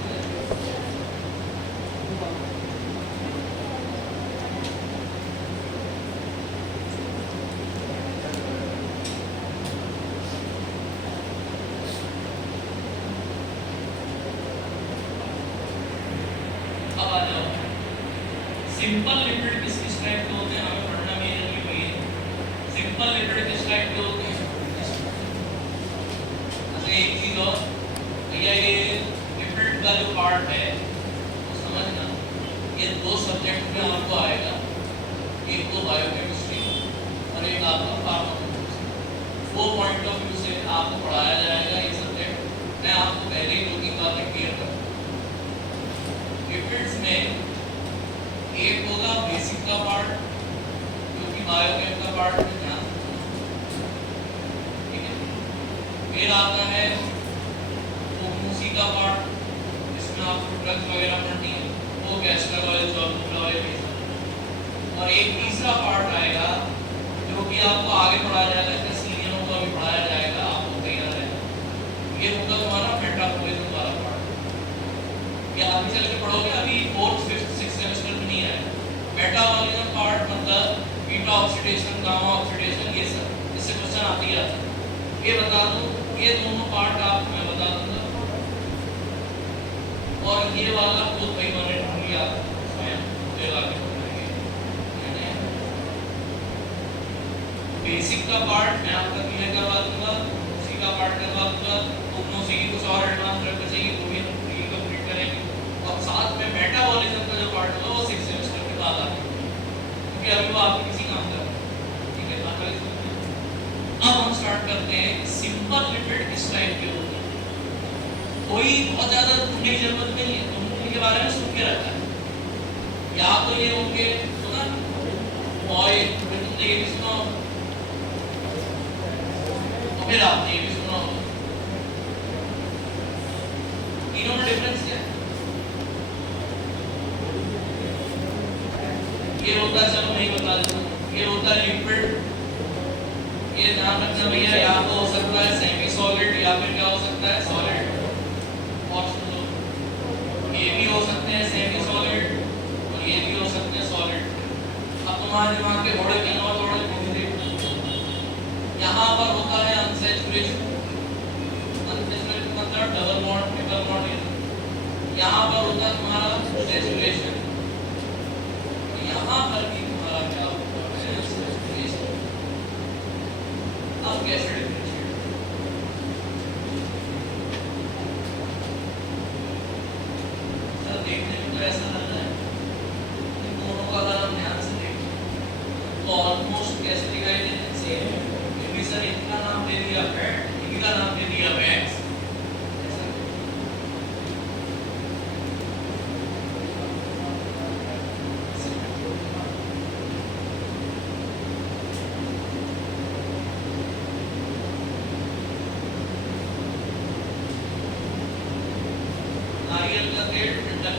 सिंपल लिपिड किस किस टाइप के होते हैं, हमें पढ़ना मेजरली वही है। सिंपल लिपिड किस टाइप के होते हैं, अच्छा एक चीज और भैया, ये लिपिड का जो पार्ट है वो समझना, ये 2 सब्जेक्ट में आपको आएगा, एक तो बायोकेमिस्ट्री और एक आपका फार्माकोलॉजी। 4 पॉइंट ऑफ व्यू से आपको पढ़ाया जाएगा ये सब्जेक्ट। मैं आपको पहले ही 2-3 बातें क्लियर कर दूं। लिपिड्स में एक होगा बेसिक का पार्ट, जो कि बायोकेम का पार्ट में ध्यान, ठीक है। फिर आता है ओमोसी का पार्ट, इसमें आपको ड्रग्स वगैरह पढ़नी है, वो गैस्ट्रोलॉजी जॉर्नोलॉजी। और एक तीसरा पार्ट आएगा जो कि आपको आगे पढ़ाया जाएगा, इसमें सीनियरों को भी पढ़ाया जाएगा, आपको तैयार रहना। ये होगा तुम्हारा मेटाबॉलिज्म वाला पार्ट, ये आगे चल के पढ़ोगे, अभी 4th 5th 6th सेमेस्टर में नहीं आएगा। मेटाबॉलिज्म पार्ट मतलब बीटा ऑक्सीडेशन, गामा ऑक्सीडेशन, ये सब इससे क्वेश्चन आती है। ये बता दूं, ये दोनों पार्ट आपको मैं बता दूंगा। और ये वाला खुद भाई मैंने ढूंढ लिया स्वयं, मुझे आगे बेसिक का पार्ट मैं आपका क्लियर करवा दूंगा, उसी का पार्ट करवा दूंगा, दोनों से ही कुछ और एडवांस रखना चाहिए वो भी हम फ्री कंप्लीट करेंगे, और साथ में मेटाबॉलिज्म का जो पार्ट होगा वो 6 सेमेस्टर के बाद आएगा, क्योंकि अभी वो आपके किसी काम का है, ठीक है। अब हम स्टार्ट करते हैं। सिंपल लिपिड किस टाइप के होते हैं, कोई बहुत ज्यादा ढूंढने की जरूरत नहीं है, तुमने इनके बारे में सुन के रखा है, या तो ये होंगे सुना ऑयल, फिर तुमने ये भी सुना, और फिर आपने ये भी सुना होगा। तीनों में डिफरेंस क्या है? ये होता है, चलो मैं ही बता देता हूँ, ये होता है लिक्विड, ये ध्यान रखना भैया, या तो हो सकता है सेमी सॉलिड या फिर क्या हो सकता है सॉलिड, और सुनो ये भी हो सकते हैं सेमी सॉलिड और ये भी हो सकते हैं सॉलिड। अब तुम्हारे दिमाग के घोड़े के और थोड़े घूम देखो, यहाँ पर होता है अनसैचुरेशन, अनसैचुरेशन मतलब डबल बॉन्ड ट्रिपल बॉन्ड, यहाँ पर होता है तुम्हारा सैचुरेशन, यहाँ पर भी तुम्हारा क्या होता है सैचुरेशन। अब कैसे डिफरेंशिएट, सर देखने में तो ऐसा लग रहा है, इन दोनों का अगर हम ध्यान से देखें तो ऑलमोस्ट कैसे दिखाई देते हैं सेम, क्योंकि सर इनका नाम दे दिया फैट, इनका नाम दे दिया वैक्स, ऐसा नारियल का तेल ठंडा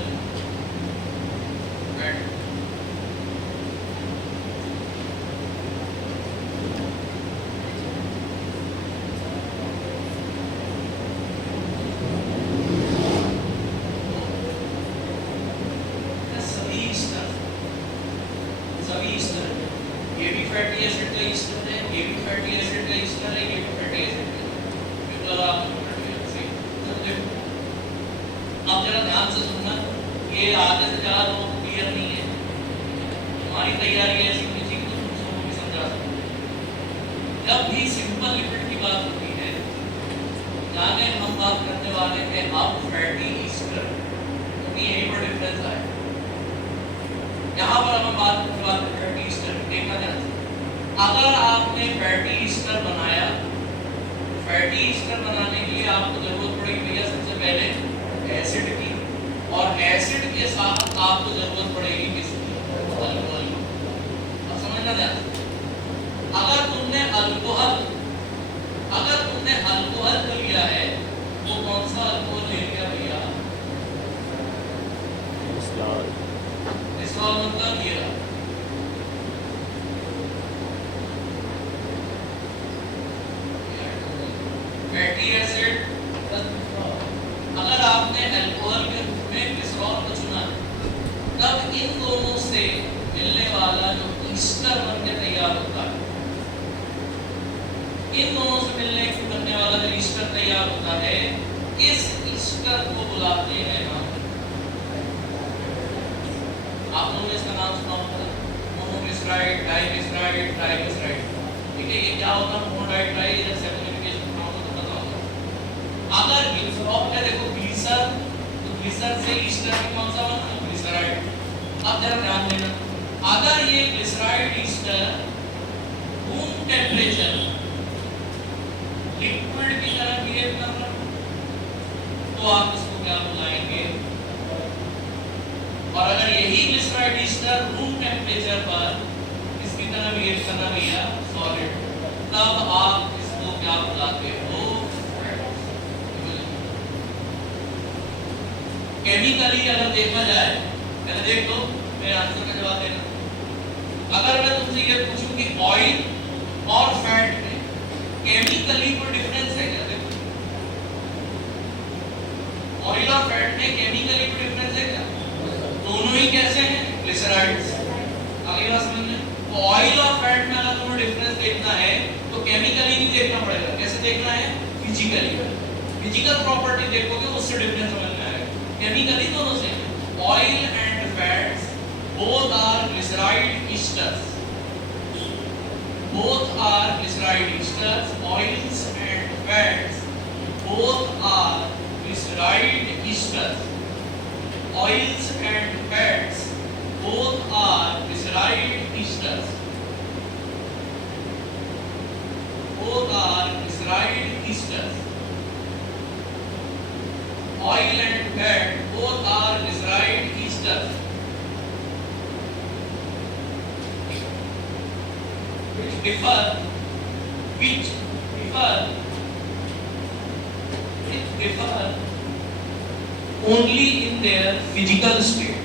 फैट, सभी ईस्टर, ये भी फैटी एसिड का ईस्टर है, ये भी फैटी एसिड का ईस्टर है, ये भी फैटी एसिड का, बिल्कुल आप देखो। अब जरा ध्यान से सुनना, ये आगे से ज्यादा लोगों को क्लियर नहीं है, हमारी तैयारी ऐसी होनी चाहिए तो तुम सबको भी समझा सकते। जब भी सिंपल लिपिड की बात होती है, जाने हम बात करने वाले हैं अब फैटी ईस्टर, क्योंकि यहीं पर डिफरेंस आए। यहाँ पर हम बात करने वाले हैं फैटी ईस्टर, देखना ध्यान से। अगर आपने फैटी ईस्टर बनाया, फैटी ईस्टर बनाने के लिए आपको जरूरत पड़ेगी भैया सबसे पहले एसिड की, और एसिड के साथ आपको जरूरत पड़ेगी किसकी, अल्कोहल। अब समझना ध्यान से, अगर तुमने अल्कोहल को लिया है तो कौन सा अल्कोहल ले लिया भैया, इसका मतलब ये रहा, फैटी एसिड। अगर आपने अल्कोहल के रूप में ग्लिसरॉल को चुना, तब इन दोनों से मिलने वाला जो ईस्टर बनके तैयार होता है, इन दोनों से मिलने से बनने वाला जो ईस्टर तैयार होता है, इस ईस्टर को बुलाते हैं हम, आप लोगों ने इसका नाम सुना होगा, मोनोग्लिसराइड, डाइग्लिसराइड, ट्राइग्लिसराइड, ठीक है। ये क्या होता है, मोनोडाइट्राई, इधर सेपरेटिफिकेशन नाम तो पता होगा। अगर ग्लिसरॉल का देखो ग्लिसर, तो ग्लिसर से ईस्टर की कौन सा बना, ग्लिसराइड। अब जरा ध्यान देना, अगर ये glyceride Easter room temperature liquid की तरह बिहेव कर रहा है, तो आप इसको क्या बुलाएंगे, और अगर यही ग्लिसराइड ईस्टर रूम टेम्परेचर पर इसकी तरह बिहेव करना भैया सॉलिड, तब आप इसको क्या बुलाते हो, केमिकली अगर देखा जाए, पहले देख लो मेरे आंसर का जवाब देना। अगर मैं तुमसे ये पूछूं कि ऑयल और फैट में केमिकली कोई डिफरेंस है क्या, देखो ऑयल और फैट में केमिकली कोई डिफरेंस है क्या, दोनों ही कैसे हैं, ग्लिसराइड्स। आगे बात समझ में, तो ऑयल और फैट में अगर तुम्हें डिफरेंस देखना है तो केमिकली नहीं देखना पड़ेगा, कैसे देखना है, फिजिकली, फिजिकल प्रॉपर्टी देखोगे उससे डिफरेंस समझ में आएगा। केमिकली दोनों से, oil and fats both are glyceride esters, both are glyceride esters. Oils and fats both are glyceride esters. Oils and fats both are glyceride esters. Both are glyceride esters. Oil and fat both are glyceride esters. Which differ only in their physical state.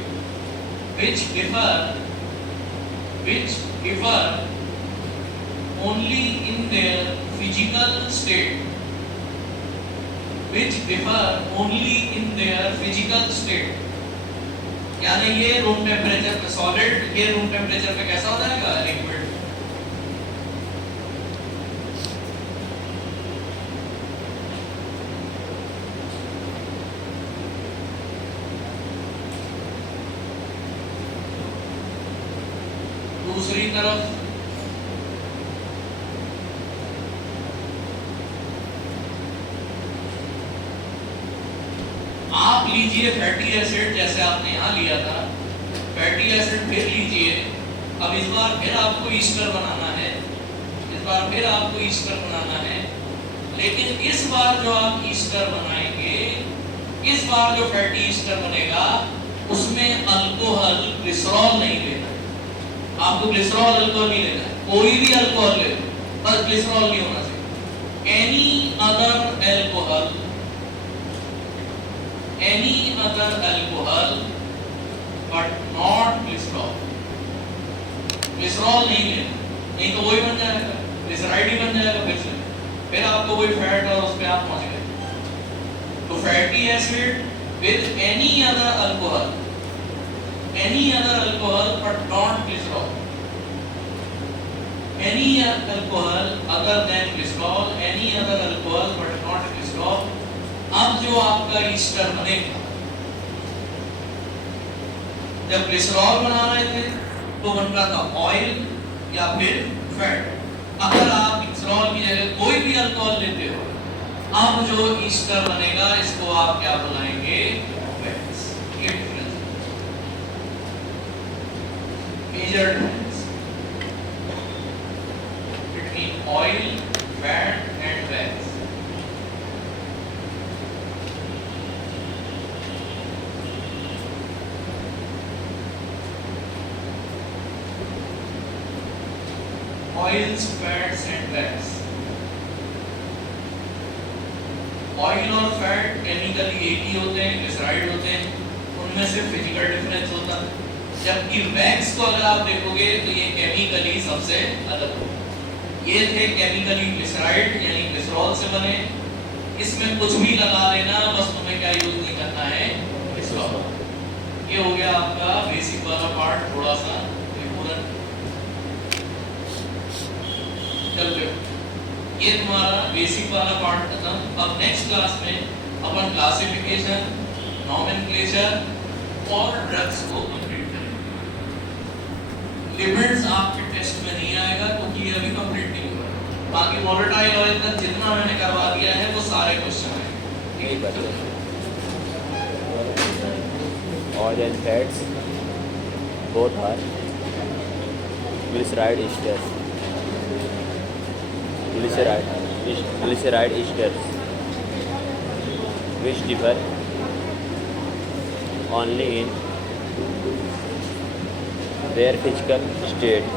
Which differ only in their physical state. Which differ only in their physical state. यानी ये room temperature पे solid, ये room temperature पे कैसा हो जाएगा? Liquid. दूसरी तरफ आप लीजिए फैटी एसिड, जैसे आपने यहाँ लिया था फैटी एसिड, फिर लीजिए। अब इस बार फिर आपको ईस्टर बनाना है, लेकिन इस बार जो आप ईस्टर बनाएंगे, इस बार जो फैटी ईस्टर बनेगा उसमें अल्कोहल ग्लिसरॉल नहीं लेना है। आपको ग्लिसरॉल अल्कोहल नहीं लेना है, कोई भी अल्कोहल ले लो, बस ग्लिसरॉल नहीं होना चाहिए। Any other alcohol but not glycerol। Glycerol नहीं लेना, नहीं तो वही बन जाएगा, ग्लिसराइड ही बन जाएगा। फिर आपको वही फैट और उस पे आप पहुंच गए। तो fatty acid with any other alcohol but not glycerol, any alcohol other than glycerol, any other alcohol but not glycerol। अब जो आपका ईस्टर बनेगा, जब ग्लिसरॉल बना रहे थे तो बन रहा था ऑयल या फिर फैट। अगर आप ग्लिसरॉल की जगह कोई भी अल्कोहल लेते हो, अब जो ईस्टर बनेगा इसको आप क्या बुलाएंगे? फैट्स। ये difference, major difference between oil, fat and wax. Oils, fats and wax। Oil और फैट केमिकली एक ही होते हैं, ग्लिसराइड होते हैं, उनमें से फिजिकल डिफरेंस होता है। जबकि वैक्स को अगर आप देखोगे तो ये केमिकली सबसे अलग होगा। ये थे केमिकली ग्लिसराइड यानी ग्लिसरॉल से बने, इसमें कुछ भी लगा देना, बस तुम्हें क्या यूज नहीं करना है? ग्लिसरॉल। ये हो गया आपका बेसिक वाला पार्ट, थोड़ा सा ये तुम्हारा बेसिक वाला पार्ट खत्म। अब नेक्स्ट क्लास में अपन क्लासिफिकेशन, नॉमेनक्लेचर और ड्रग्स को कंप्लीट करेंगे। लिमिट्स आपके टेस्ट में नहीं आएगा क्योंकि ये अभी कंप्लीट नहीं हुआ। बाकी वोलेटाइल ऑयल तक जितना मैंने करवा दिया है वो सारे क्वेश्चन हैं। Oil and fats both are glyceride esters। Glyceride esters which differ only in their physical state